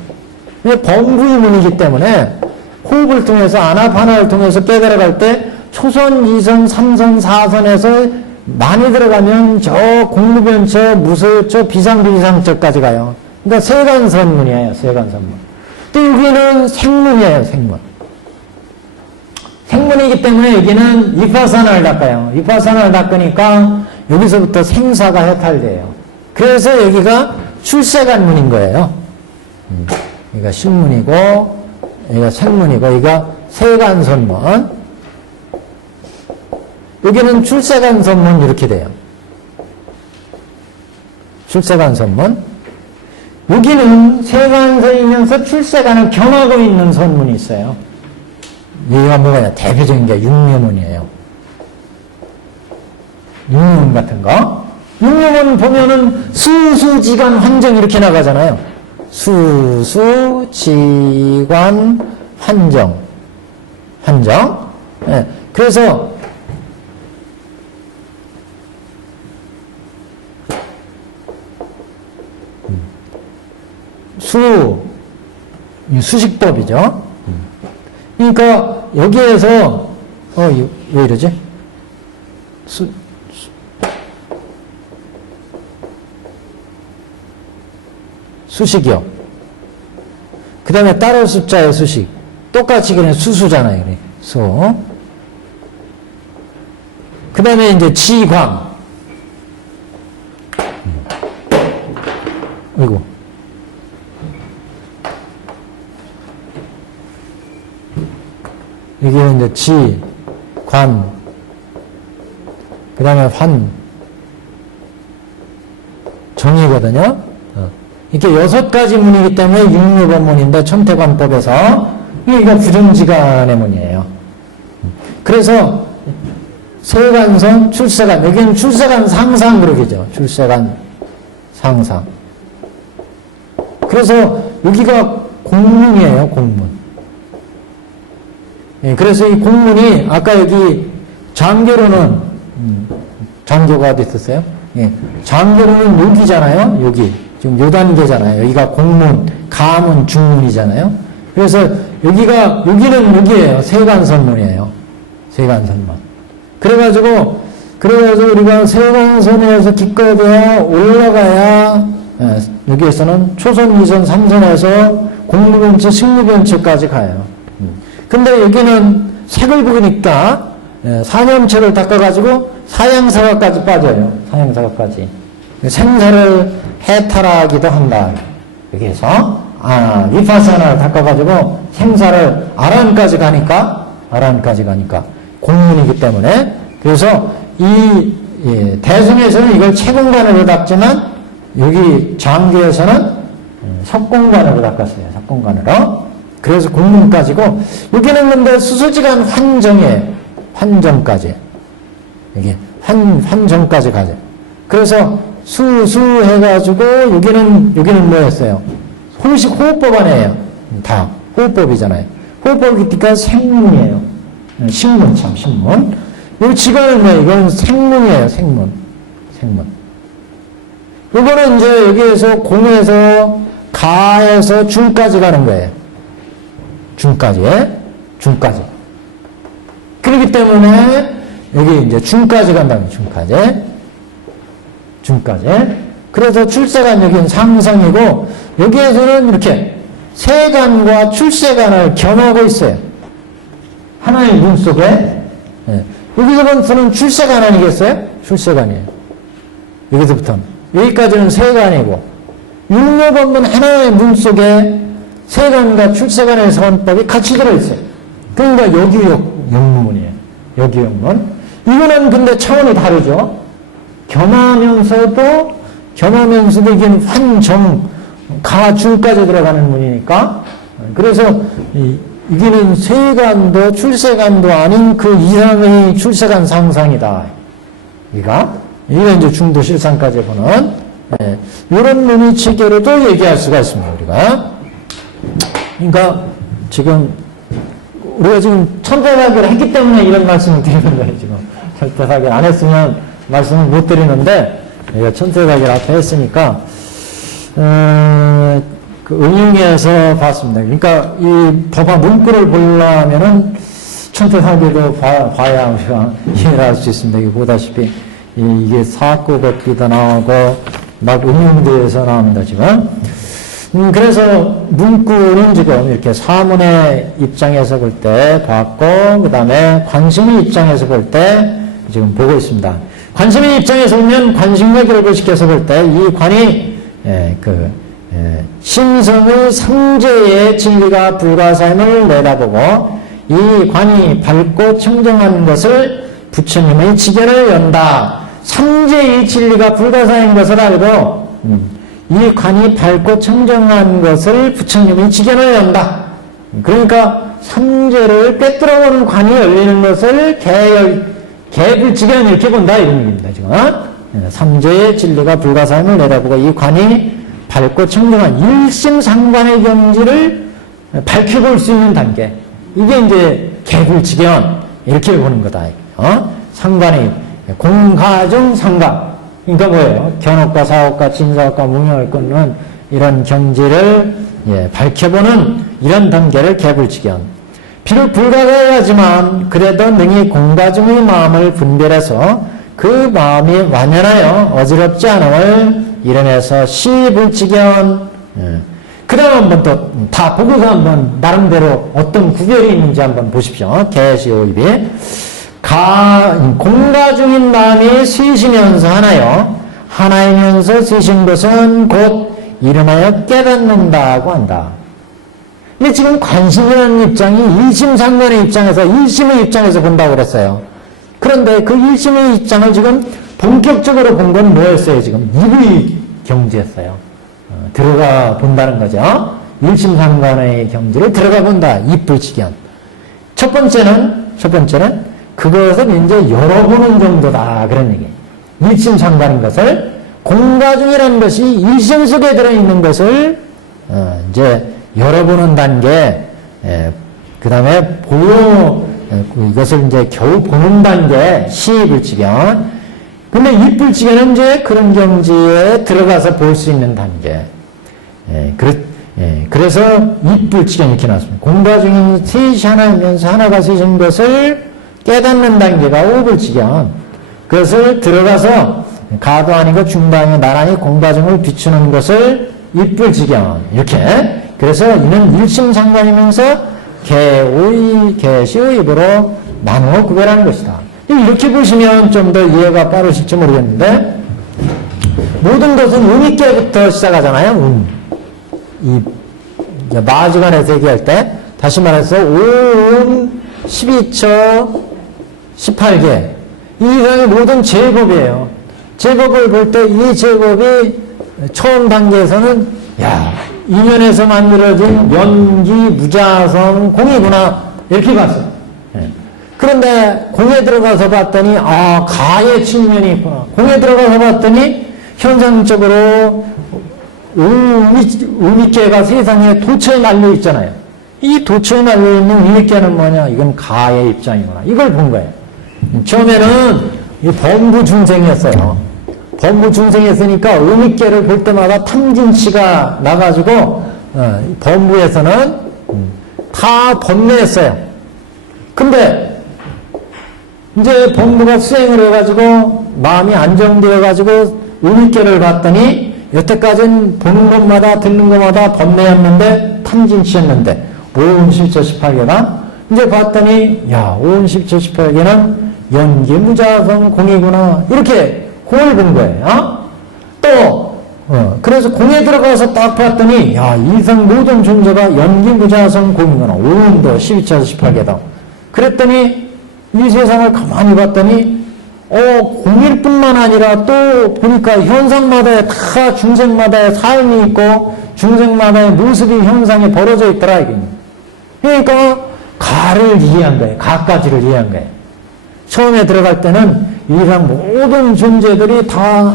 범부의문이기 때문에 호흡을 통해서 아나파나를 통해서 빼들어갈 때 초선, 2선, 3선, 4선에서 많이 들어가면 저 공무변처, 무소유처, 비상비상처까지 가요. 그러니까 세간선문이에요. 세간선문. 또 여기는 생문이에요. 생문. 생문이기 때문에 여기는 위파사나를 닦아요. 위파사나를 닦으니까 여기서부터 생사가 해탈돼요. 그래서 여기가 출세간문인 거예요. 여기가 신문이고 여기가 생문이고 여기가 세간선문. 여기는 출세간선문 이렇게 돼요. 출세간선문. 여기는 세간선이면서 출세간을 겸하고 있는 선문이 있어요. 여기가 뭐가 대표적인 게 육묘문이에요. 육묘문 같은 거. 육묘문 보면은 수수지관 환정 이렇게 나가잖아요. 수수지관 환정. 환정. 네. 그래서 수식법이죠. 그러니까 여기에서 왜 이러지? 수식이요. 그 다음에 따로 숫자의 수식. 똑같이 그냥 수수잖아요. 그래. 수. 그 다음에 이제 지광. 아이고. 여기는 이제 지, 관, 그 다음에 환, 정이거든요. 이렇게 6가지 문이기 때문에 육묘법문인데 천태관법에서 여기가 부정지간의 문이에요. 그래서 세간선, 출세간, 여기는 출세간 상상 그러겠죠. 출세간 상상. 그래서 여기가 공문이에요. 공문. 예, 그래서 이 공문이 아까 여기 장교로는 장교가 어디 있었어요? 예, 장교로는 여기잖아요. 여기 지금 요 단계잖아요. 여기가 공문, 가문, 중문이잖아요. 그래서 여기는 여기예요. 세간선문이에요. 세간선문. 그래가지고 우리가 세간선에서 기꺼이 올라가야 예, 여기에서는 초선, 2선, 3선에서 공무변체, 식무변체까지 가요. 근데 여기는 색을 보니까 사념체를 닦아가지고 사양사가까지 빠져요. 사양사가까지. 생사를 해탈하기도 한다. 여기에서 위파사나를 닦아가지고 생사를 아란까지 가니까 공문이기 때문에 그래서 이 대승에서는 이걸 채공간으로 닦지만 여기 장교에서는 석공간으로 닦았어요. 석공간으로. 그래서 공문까지고 여기는 근데 수수지간 환정이에요. 환정까지. 여기 환정까지 가죠. 그래서 수수해가지고 여기는 뭐였어요? 호흡법 안에요. 다 호흡법이잖아요. 호흡법이니까 생문이에요. 신문 참 신문. 이 지간은 뭐예요? 이건 생문이에요. 생문. 이거는 이제 여기에서 공에서 가에서 중까지 가는 거예요. 중까지. 그렇기 때문에 여기 이제 중까지 간다면 중까지. 그래서 출세간 여기는 상상이고 여기에서는 이렇게 세간과 출세간을 겸하고 있어요. 하나의 문 속에. 여기서부터는 출세간 아니겠어요? 출세간이에요. 여기서부터는. 여기까지는 세간이고 육묘법문 하나의 문 속에 세간과 출세간의 선법이 같이 들어있어요. 그러니까 여기역문이에요. 여기역문. 이거는 근데 차원이 다르죠. 겸하면서도 이게 환정, 가줄까지 들어가는 문이니까. 그래서 이게는 세간도 출세간도 아닌 그 이상의 출세간 상상이다. 이가 이제 중도 실상까지 보는 이런 문의 체계로도 얘기할 수가 있습니다. 그러니까 우리가 지금 천태사기를 했기 때문에 이런 말씀을 드리는 거예요. 지금 천태사기를 안 했으면 말씀을 못 드리는데 천태사기를 앞에 했으니까 그 응용해서 봤습니다. 그러니까 이 법화 문구를 보려면은 천태사기도 봐야 우리가 이해를 할 수 있습니다. 이게 보다시피 이게 사고법기도 나오고 막 응용돼서 나옵니다, 지금. 그래서 문구는 지금 이렇게 사문의 입장에서 볼 때 봤고, 그 다음에 관심의 입장에서 볼 때 지금 보고 있습니다. 관심의 입장에서 보면 관심과 결부시켜서 볼 때 이 관이 신성의 삼재의 진리가 불가사임을 내다보고 이 관이 밝고 청정한 것을 부처님의 지견을 연다. 삼재의 진리가 불가사인 것을 알고 이 관이 밝고 청정한 것을 부처님의 지견을 연다. 그러니까 삼재를 꿰뚫어보는 관이 열리는 것을 개불지견 이렇게 본다 이런 얘기입니다. 지금 삼재의 진리가 불가사임을 내다보고 이 관이 밝고 청정한 일심상관의 경지를 밝혀볼 수 있는 단계. 이게 이제 개불지견 이렇게 보는 거다. 상관의 공가중 상관. 그러니까 뭐예요? 견옥과 사옥과 진사옥과 무명을 끊는 이런 경지를 밝혀보는 이런 단계를 개불지견. 비록 불가사하지만 그래도 능히 공가중의 마음을 분별해서 그 마음이 완연하여 어지럽지 않음을 이름해서 시불지견. 그 다음 한번 또 다 보고서 한번 나름대로 어떤 구별이 있는지 한번 보십시오. 개시오입이. 공가중인 마음이 셋이면서 하나이면서 셋인 것은 곧 이름하여 깨닫는다고 한다. 근데 지금 관심이라는 입장이 이심상관의 입장에서, 일심의 입장에서 본다고 그랬어요. 그런데 그 일심의 입장을 지금 본격적으로 본 건 뭐였어요? 지금 이의 경지였어요. 들어가 본다는 거죠. 일심상관의 경지를 들어가 본다. 이불지견. 첫 번째는 그것을 이제 열어보는 정도다. 그런 얘기예요. 일심상관인 것을, 공가중이라는 것이 일심 속에 들어있는 것을 이제 열어보는 단계, 그 다음에 이것을 이제 겨우 보는 단계, 시불지견. 근데 이불지견은 이제 그런 경지에 들어가서 볼 수 있는 단계. 그래서 이불지견 이렇게 나왔습니다. 공가중인 셋이 하나이면서 하나가 셋인 것을 깨닫는 단계가 오불지견. 그것을 들어가서 가도 아니고 중도 아니고 나란히 공가중을 비추는 것을 이불지견. 이렇게. 그래서 이는 일심상관이면서 개시오입으로 나누어 구별하는 것이다. 이렇게 보시면 좀 더 이해가 빠르실지 모르겠는데, 모든 것은 음있게부터 시작하잖아요. 마주간에서 얘기할 때, 다시 말해서 5음 12처 18개. 이 이상의 모든 제법이에요. 제법을 볼 때 이 제법이 처음 단계에서는 인연에서 만들어진 연기, 무자성, 공이구나 이렇게 봤어요. 그런데 공에 들어가서 봤더니 가의 측면이 있구나. 공에 들어가서 봤더니 현상적으로 음익계가 세상에 도처에 날려 있잖아요. 이 도처에 날려 있는 음익계는 뭐냐? 이건 가의 입장이구나. 이걸 본 거예요. 처음에는 이 범부 중생이었어요. 범부 중생이었으니까 음익계를 볼 때마다 탐진치가 나가지고 범부에서는 다 번뇌했어요. 근데 이제 범부가 수행을 해가지고 마음이 안정되어가지고 음익계를 봤더니 여태까지는 보는 것마다 듣는 것마다 번뇌였는데 탐진치였는데 5음 10처 18개가 이제 봤더니 5음 10처 18개는 연기 무자성 공이구나 이렇게 공을 본 거예요. 그래서 공에 들어가서 딱 봤더니 이상 모든 존재가 연기 무자성 공이구나. 5음도 12처 18개다. 그랬더니 이 세상을 가만히 봤더니 공일 뿐만 아니라 또 보니까 현상마다 다 중생마다의 삶이 있고 중생마다의 모습이 현상이 벌어져 있더라. 그러니까 가를 이해한 거예요. 가까지를 이해한 거예요. 처음에 들어갈 때는 이 세상 모든 존재들이 다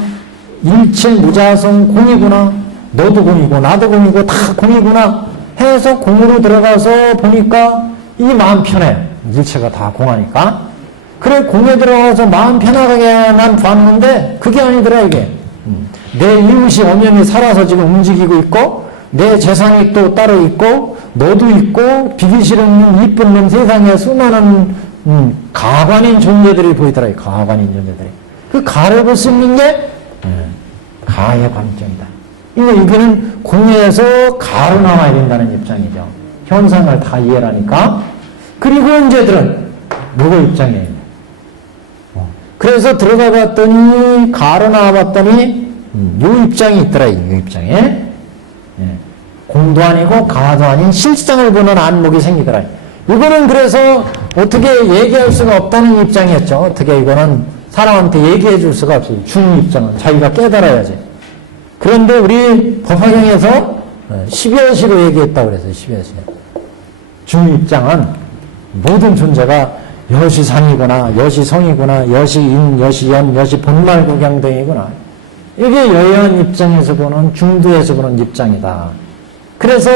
일체 무자성 공이구나. 너도 공이고 나도 공이고 다 공이구나 해서 공으로 들어가서 보니까 이 마음 편해요. 일체가 다 공하니까. 그래 공에 들어가서 마음 편하게만 봤는데 그게 아니더라 이게. 내 이웃이 엄연히 살아서 지금 움직이고 있고, 내 재산이 또 따로 있고, 너도 있고, 비기 싫은 이쁜 놈 세상에 수많은 가관인 존재들이 보이더라고요. 가관인 존재들이. 그 가를 볼 수 있는 게 가의 관점이다. 여기는 공에서 가로 나와야 된다는 입장이죠. 현상을 다 이해하니까. 그리고 이제들은 무고 입장이에요. 그래서 들어가 봤더니 가로 나와 봤더니 요 입장이 있더라. 이 입장에 공도 아니고 가도 아닌 실상을 보는 안목이 생기더라. 이거는 그래서 어떻게 얘기할 수가 없다는 입장이었죠. 어떻게 이거는 사람한테 얘기해 줄 수가 없어요. 중 입장은 자기가 깨달아야지. 그런데 우리 법화경에서 10여시로 얘기했다고 그랬어요. 10여시. 중 입장은 모든 존재가 여시상이구나, 여시성이구나, 여시인, 여시연, 여시본말구경등이구나. 이게 여연 입장에서 보는, 중도에서 보는 입장이다. 그래서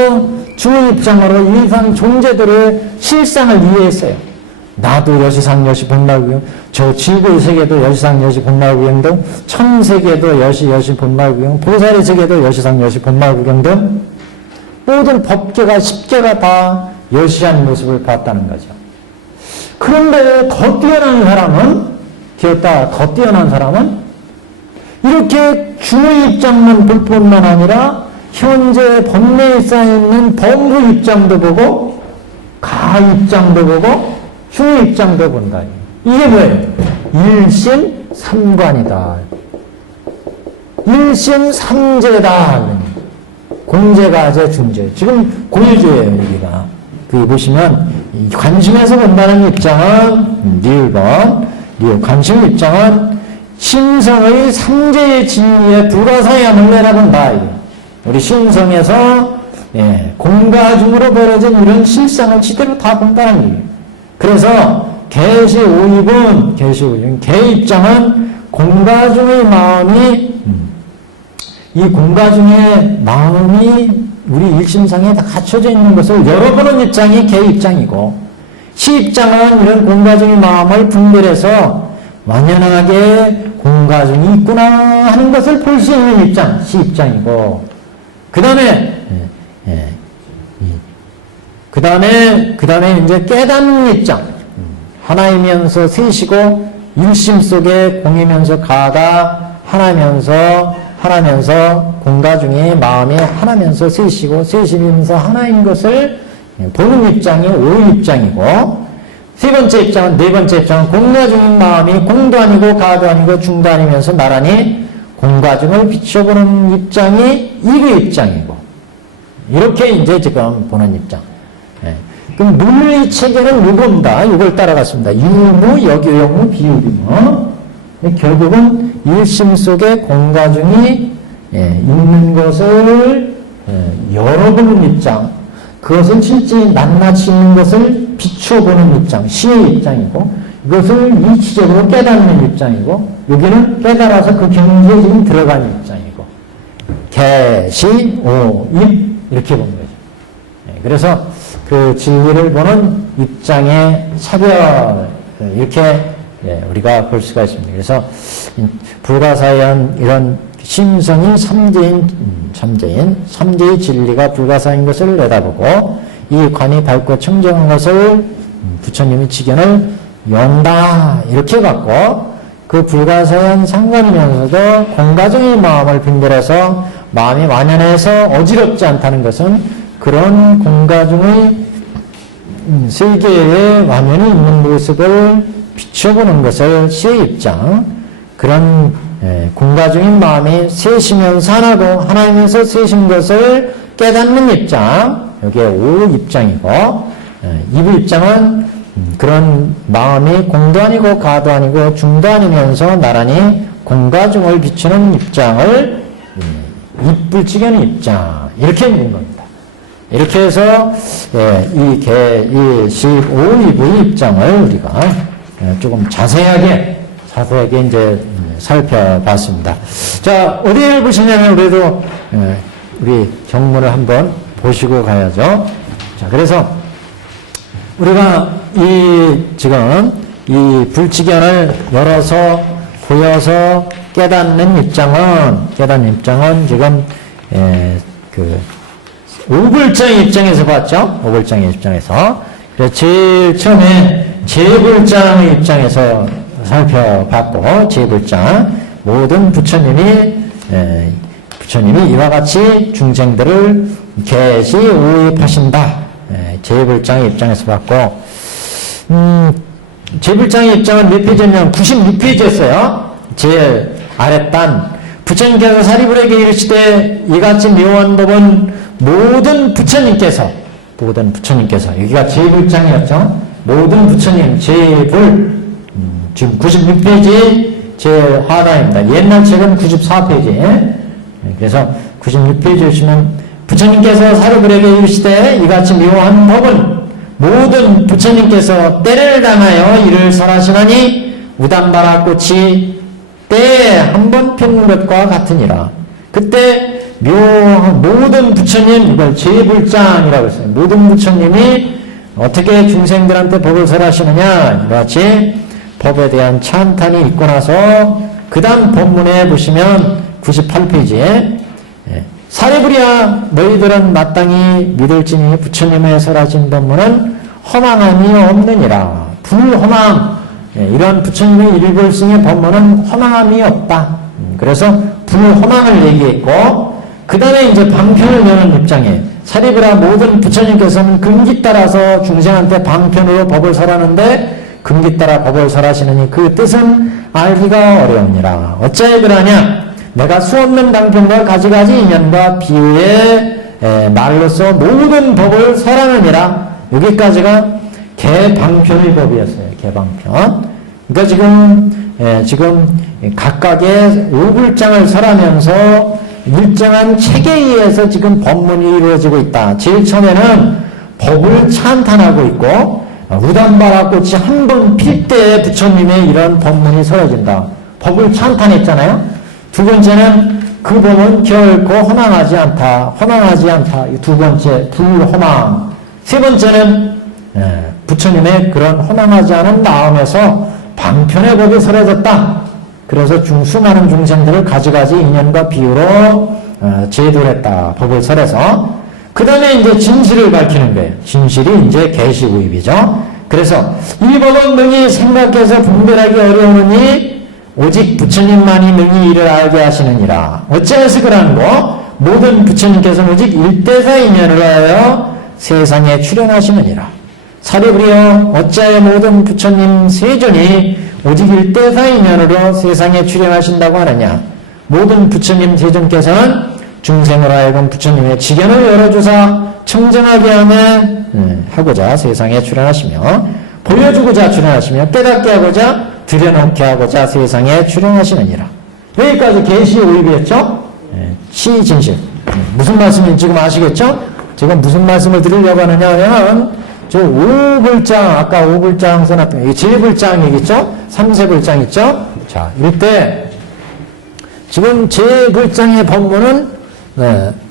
중 입장으로 일상 존재들의 실상을 이해했어요. 나도 여시상, 여시본말구경, 저 지구의 세계도 여시상, 여시본말구경등, 천세계도 여시본말구경, 보살의 세계도 여시상, 여시본말구경등, 모든 법계가, 십계가 다 여시한 모습을 봤다는 거죠. 그런데 더 뛰어난 사람은, 더 뛰어난 사람은 이렇게 중의 입장만 볼 뿐만 아니라 현재 법내에 쌓여있는 범부 입장도 보고 가 입장도 보고 중 입장도 본다. 이게 뭐예요? 일심삼관이다. 일심삼재다. 공재가재 중재. 지금 공예조예요, 여기가. 여기 보시면 관심에서 본다는 입장은 리을번, 관심 입장은 심성의 삼재의 진리에 불가사의함을 내다본다. 우리 심성에서 공과중으로 벌어진 이런 실상을 지대로 다 본다는 얘기예요. 그래서 개시 오입은 개 입장은 공과중의 마음이 이 공과중의 마음이 우리 일심상에 다 갖춰져 있는 것을 열어보는 입장이 개 입장이고, 시 입장은 이런 공과중의 마음을 분별해서 완연하게 공과중이 있구나 하는 것을 볼 수 있는 입장, 시 입장이고, 그 다음에 이제 깨닫는 입장. 하나이면서 셋이고, 일심 속에 공이면서 가다, 하나면서 공과중의 마음이 하나면서 셋이고, 셋이면서 하나인 것을 보는 입장이 오 입장이고, 네 번째 입장은 공과중인 마음이 공도 아니고 가도 아니고 중도 아니면서 나란히 공과중을 비춰보는 입장이 이구 입장이고, 이렇게 이제 지금 보는 입장. 그럼 물리 체계는 이겁니다. 이걸 따라갔습니다. 유무, 역유역무, 비유비무. 결국은 일심 속에 공과중이 있는 것을 열어보는 입장, 그것은 실제 낱낱이 있는 것을 비춰보는 입장, 시의 입장이고, 이것을 이치적으로 깨닫는 입장이고, 여기는 깨달아서 그 경지에 지금 들어가는 입장이고, 개시, 오, 입 이렇게 본 거죠. 그래서 그 진리를 보는 입장의 차별, 이렇게 우리가 볼 수가 있습니다. 그래서 불가사의한 이런 심성이 삼재의 진리가 불가사인 것을 내다보고, 이 관이 밝고 청정한 것을 부처님의 지견을 연다 이렇게 갖고, 그 불가사의한 상관이면서도 공과중의 마음을 분별해서 마음이 완연해서 어지럽지 않다는 것은 그런 공과중의 세계에 완연히 있는 모습을 비춰보는 것을 시의 입장, 그런 공과중인 마음이 셋이면서 하나고 하나이면서 셋인 것을 깨닫는 입장, 여기에 오 입장이고, 이부 입장은 그런 마음이 공도 아니고 가도 아니고 중도 아니면서 나란히 공과중을 비추는 입장을 입불지견의 입장, 이렇게 있는 겁니다. 이렇게 해서 이 15이부의 입장을 우리가 조금 자세하게 이제 살펴봤습니다. 자, 어디를 보시냐면 그래도 우리 경문을 한번 보시고 가야죠. 자, 그래서 우리가 지금 이 불치견을 열어서 보여서 깨닫는 입장은 지금 그 오불장의 입장에서 봤죠. 오불장의 입장에서. 그래서 제일 처음에 제불장의 입장에서 살펴봤고, 제불장 모든 부처님이 이와 같이 중생들을 계시 오입하신다. 제불장의 입장에서 봤고, 제불장의 입장은 몇 페이지냐면 96페이지였어요. 제일 아랫단. 부처님께서 사리불에게 이르시되 이같이 묘한 법은 모든 부처님께서 여기가 제불장이었죠. 모든 부처님 제불 지금 96페이지 제 하단입니다. 옛날 책은 94페이지. 그래서 96페이지 보시면 부처님께서 사리불에게 이르시되 이같이 묘한 법은 모든 부처님께서 때를 당하여 이를 설하시나니 우담바라 꽃이 때에 한 번 피는 것과 같으니라. 그때 모든 부처님, 이걸 제불장이라고 했어요. 모든 부처님이 어떻게 중생들한테 법을 설하시느냐, 이같이 법에 대한 찬탄이 있고 나서 그 다음 법문에 보시면 98페이지에 사리불이야 너희들은 마땅히 믿을지니 부처님의 설하신 법문은 허망함이 없느니라. 불허망, 이런 부처님의 일불승의 법문은 허망함이 없다. 그래서 불허망을 얘기했고, 그 다음에 이제 방편을 여는 입장에 사리불아 모든 부처님께서는 금기 따라서 중생한테 방편으로 법을 설하는데 금기 따라 법을 설하시느니 그 뜻은 알기가 어려우니라. 어찌하여 그러냐? 내가 수없는 방편과 가지가지 인연과 비유의 말로서 모든 법을 설하느니라. 여기까지가 개방편의 법이었어요. 개방편. 그러니까 지금 각각의 오불장을 설하면서 일정한 체계에 의해서 지금 법문이 이루어지고 있다. 제일 처음에는 법을 찬탄하고 있고, 우담바라 꽃이 한 번 필 때 부처님의 이런 법문이 설해진다. 법을 찬탄했잖아요. 두 번째는 그 법은 결코 허망하지 않다. 이 두 번째, 불허망. 세 번째는 부처님의 그런 허망하지 않은 마음에서 방편의 법이 설해졌다. 그래서 수많은 중생들을 가지가지 인연과 비유로 제도를 했다. 법을 설해서. 그 다음에 이제 진실을 밝히는 거예요. 진실이 이제 계시구입이죠. 그래서 이 법은 능히 생각해서 분별하기 어려우니 오직 부처님만이 능히 이를 알게 하시느니라. 어찌해서 그러는고? 모든 부처님께서는 오직 일대사 인연을 하여 세상에 출현하시느니라. 사리불이여 어찌하여 모든 부처님 세존이 오직 일대사 인연으로 세상에 출현하신다고 하느냐. 모든 부처님 세존께서는 중생으로 하여금 부처님의 지견을 열어주사 청정하게 하고자 세상에 출현하시며 보여주고자 출현하시며 깨닫게 하고자 들여놓게 하고자 세상에 출현하시느니라. 여기까지 계시 오입이었죠. 시진실. 무슨 말씀인지 지금 아시겠죠? 제가 무슨 말씀을 드리려고 하느냐 하면 저 오불장, 아까 오불장 써놨던 이 제불장이겠죠? 삼세불장 있죠? 자, 이때 지금 제불장의 법문은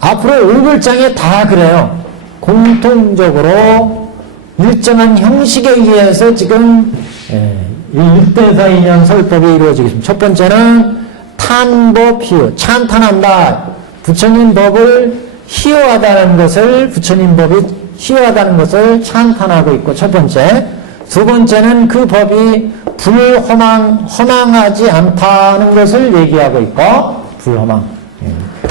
앞으로 오불장에 다 그래요. 공통적으로 일정한 형식에 의해서 지금 일대사 인연 설법이 이루어지겠습니다. 첫 번째는 탄법 희유, 찬탄한다. 부처님 법을 희유하다는 것을 부처님 법이 희유하다는 것을 찬탄하고 있고 첫 번째. 두 번째는 그 법이 허망하지 않다는 것을 얘기하고 있고 불허망.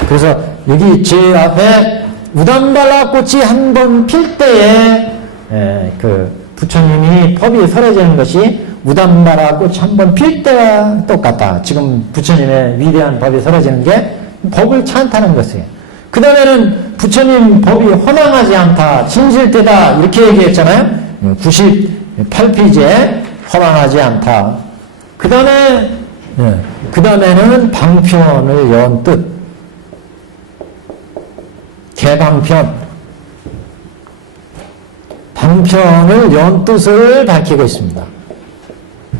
그래서 여기 제 앞에 우담발라 꽃이 한 번 필 때에 그 부처님이 법이 설해지는 것이 우담바라 꽃이 한 번 필 때와 똑같다. 지금 부처님의 위대한 법이 설해지는 게 법을 찬탄하는 것이에요. 그 다음에는 부처님 법이 허망하지 않다. 진실되다. 이렇게 얘기했잖아요. 98페이지에 허망하지 않다. 그 다음에는 방편을 연 뜻. 개방편. 방편을 연 뜻을 밝히고 있습니다.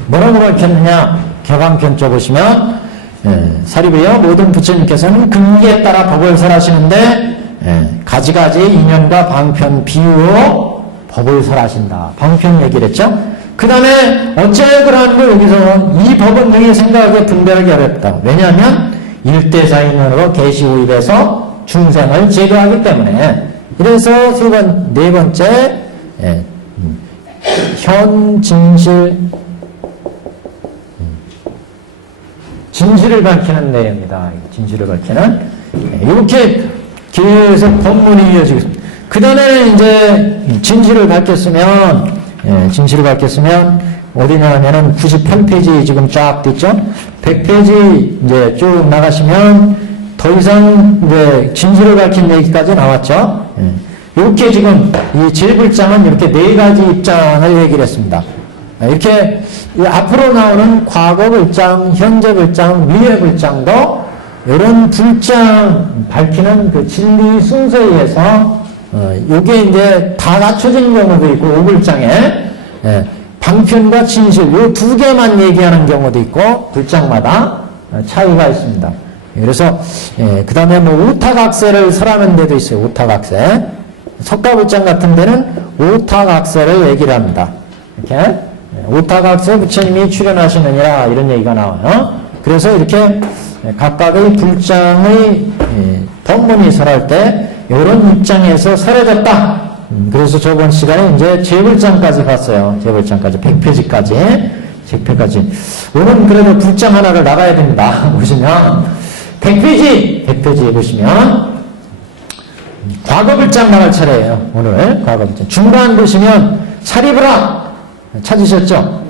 뭐라고 밝혔느냐? 개방편 쪽 보시면 사리불이여 모든 부처님께서는 금기에 따라 법을 설하시는데 가지가지 인연과 방편 비유로 법을 설하신다. 방편 얘기를 했죠? 그 다음에 어째 그러한데 여기서 이 법은 능히 생각하기에 분별하기 어렵다. 왜냐하면 1대4인연으로 계시 오입해서 중생을 제거하기 때문에. 그래서 네 번째 현 진실 진실을 밝히는 내용이다. 진실을 밝히는 이렇게 계속 법문이 이어지고 있습니다. 그 다음에 이제 진실을 밝혔으면 어디냐 하면은 98페이지 지금 쫙 됐죠? 100페이지 이제 쭉 나가시면 더 이상 이제 진실을 밝힌 얘기까지 나왔죠? 이렇게 지금 이 제1불장은 이렇게 네 가지 입장을 얘기를 했습니다. 이렇게 앞으로 나오는 과거 불장, 현재 불장, 미래 불장도 이런 불장 밝히는 그 진리 순서에 의해서 이게 이제 다 갖춰진 경우도 있고, 5불장에 방편과 진실 이 두 개만 얘기하는 경우도 있고, 불장마다 차이가 있습니다. 그래서 그 다음에 뭐 오타각세를 설하는 데도 있어요. 오타각세. 석가불장 같은 데는 오타각세를 얘기를 합니다. 이렇게 오타각세 부처님이 출연하시느니라 이런 얘기가 나와요. 그래서 이렇게 각각의 불장의 법문이 설할 때 이런 입장에서 설해졌다. 그래서 저번 시간에 이제 제불장까지 봤어요. 제불장까지 100페이지까지. 100페이지까지. 오늘은 그래도 불장 하나를 나가야 됩니다. 보시면 100페이지에 보시면 과거불장 나갈 차례예요. 오늘 과거불장. 중간 보시면 차리브라 찾으셨죠?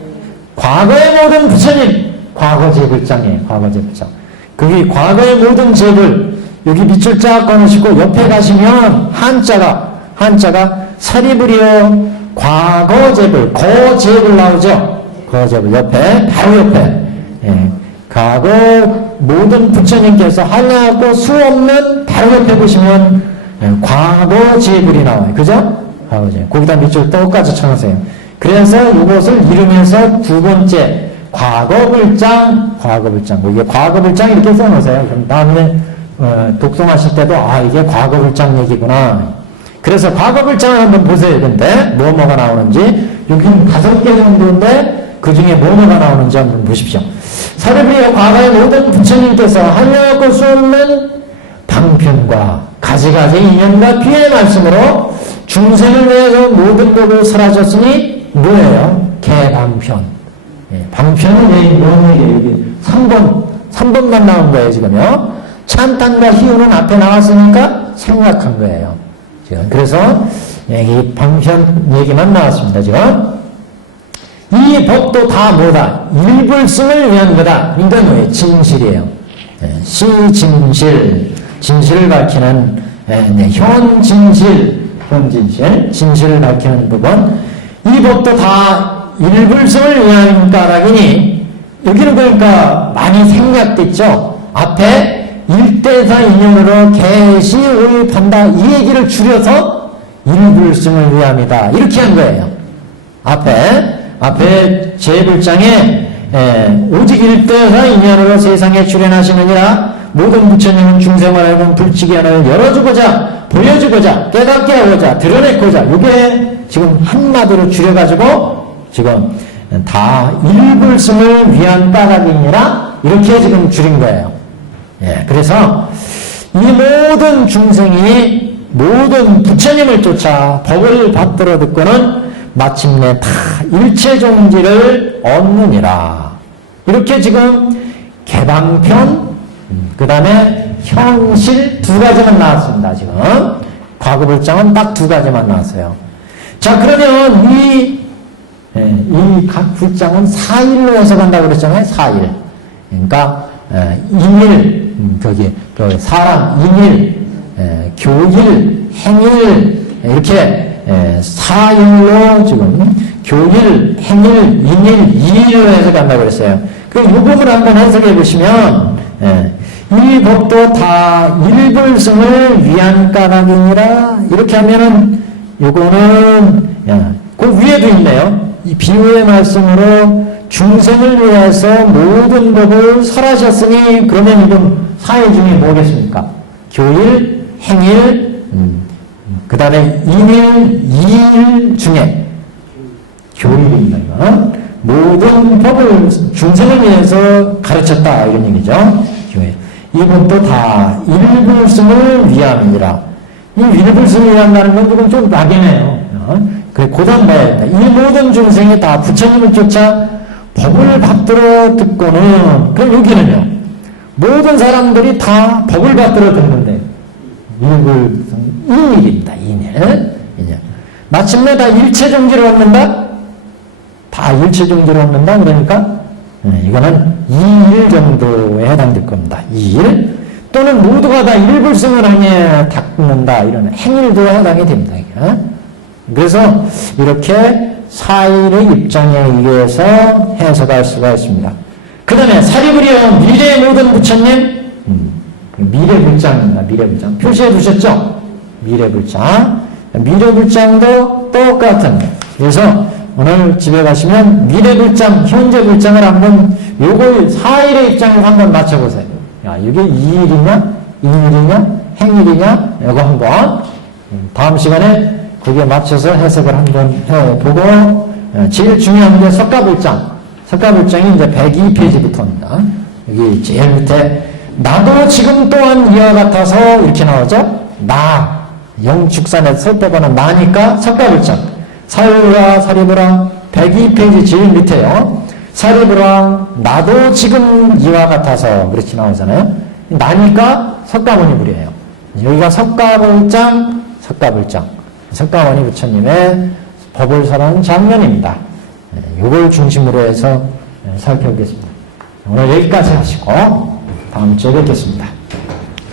과거의 모든 부처님 과거제불장이에요. 과거제불장. 거기 과거의 모든 제불 여기 밑줄 쫙 꺼내시고 옆에 가시면 한자가 사리불이요 과거제불 거제불 나오죠. 거제불 옆에 바로 옆에 과거 모든 부처님께서 한량하고 수 없는 바로 옆에 보시면 과거제불이 나와요. 그죠? 과거제. 거기다 밑줄 똑같이 쳐놓으세요. 그래서 이것을 이루면서 두 번째 과거불장. 이게 과거불장 이렇게 써놓으세요. 그럼 다음에 독송하실 때도 이게 과거불장 얘기구나. 그래서 과거불장을 한번 보세요. 근데 뭐가 나오는지 여기는 5개 정도인데 그 중에 뭐가 나오는지 한번 보십시오. 사르비의 과거의 모든 부처님께서 한량없고 수 없는 방편과 가지가지 인연과 비의 말씀으로 중생을 위해서 모든 법을 설하셨으니 뭐예요? 개방편. 방편은 뭔 얘기예요? 여기 3번만 나온 거예요, 지금요. 찬탄과 희우는 앞에 나왔으니까 생략한 거예요. 지금. 그래서, 이 방편 얘기만 나왔습니다, 지금. 이 법도 다 뭐다? 일불승을 위한 거다. 그러니까 뭐예요? 진실이에요. 시진실. 진실을 밝히는, 진실을 밝히는 부분. 이 법도 다 일불승을 위한 까닭이니, 여기는 그러니까 많이 생략됐죠? 앞에 1대4 인연으로 계시 오입한다. 이 얘기를 줄여서 일불승을 위함이다. 이렇게 한 거예요. 앞에 제1불장에 오직 1대4 인연으로 세상에 출현하시느니라 모든 부처님은 중생을 알고 불치견을 열어주고자 보여주고자 깨닫게 하고자 드러내고자 이게 지금 한마디로 줄여가지고 지금 다 일불승을 위한 까닭이니라 이렇게 지금 줄인 거예요. 그래서 이 모든 중생이 모든 부처님을 쫓아 법을 받들어 듣고는 마침내 다 일체종지를 얻느니라. 이렇게 지금 개방편 그 다음에 현실 두 가지만 나왔습니다. 지금 과거불장은 딱 두 가지만 나왔어요. 자, 그러면 이 각 불장은 4일로 해석한다고 그랬잖아요. 4일. 그러니까 인일, 사람, 인일, 교일, 행일 이렇게 4일로 지금 교일, 행일, 인일, 이일로 해석한다고 그랬어요. 그 부분을 한번 해석해 보시면 이 법도 다 일불승을 위한 까닭이니라 이렇게 하면은 요거는 그 위에도 있네요. 이 비유의 말씀으로 중생을 위해서 모든 법을 설하셨으니 그러면 이건 4일 중에 뭐겠습니까? 교일, 행일, 그 다음에 인일, 이일 중에 교일입니다. 이거는 모든 법을 중생을 위해서 가르쳤다 이런 얘기죠. 교일. 이것도 다 일불승을 위함이니라. 이 일불승을 위한다는 건 조금 좀 막연해요. 그래 고단 봐야 된다. 이 모든 중생이 다 부처님을 쫓아 법을 받들어 듣고는, 그럼 여기는요, 모든 사람들이 다 법을 받들어 듣는데 일불승 인일입니다. 인일. 마침내 다 일체정지를 얻는다? 다 일체정지를 얻는다? 그러니까 이거는 2일 정도에 해당될 겁니다. 2일 또는 모두가 다 일불승을 향해 닦는다 이런 행일도 해당이 됩니다. 그래서 이렇게 사일의 입장에 의해서 해석할 수가 있습니다. 그 다음에 사리부리여 미래의 모든 부처님, 미래불장입니다. 미래불장 표시해 두셨죠? 미래불장. 미래불장도 똑같은. 그래서 오늘 집에 가시면 미래불장, 현재불장을 한번 요걸 사일의 입장에서 한번 맞춰보세요. 야, 이게 2일이냐, 인일이냐, 행일이냐, 이거 한번 다음 시간에 그게 맞춰서 해석을 한번 해보고, 제일 중요한 게 석가불장. 석가불장이 이제 102페이지부터입니다. 여기 제일 밑에 나도 지금 또한 이와 같아서 이렇게 나오죠. 나 영축산에서 설 때 보는 나니까 석가불장. 사유라 사리부랑 102페이지 제일 밑에요. 사리부랑 나도 지금 이와 같아서 그렇게 나오잖아요. 나니까 석가모니불이에요. 여기가 석가불장, 석가불장. 석가모니 부처님의 법을 설하는 장면입니다. 이걸 중심으로 해서 살펴보겠습니다. 오늘 여기까지 하시고 다음 주에 뵙겠습니다.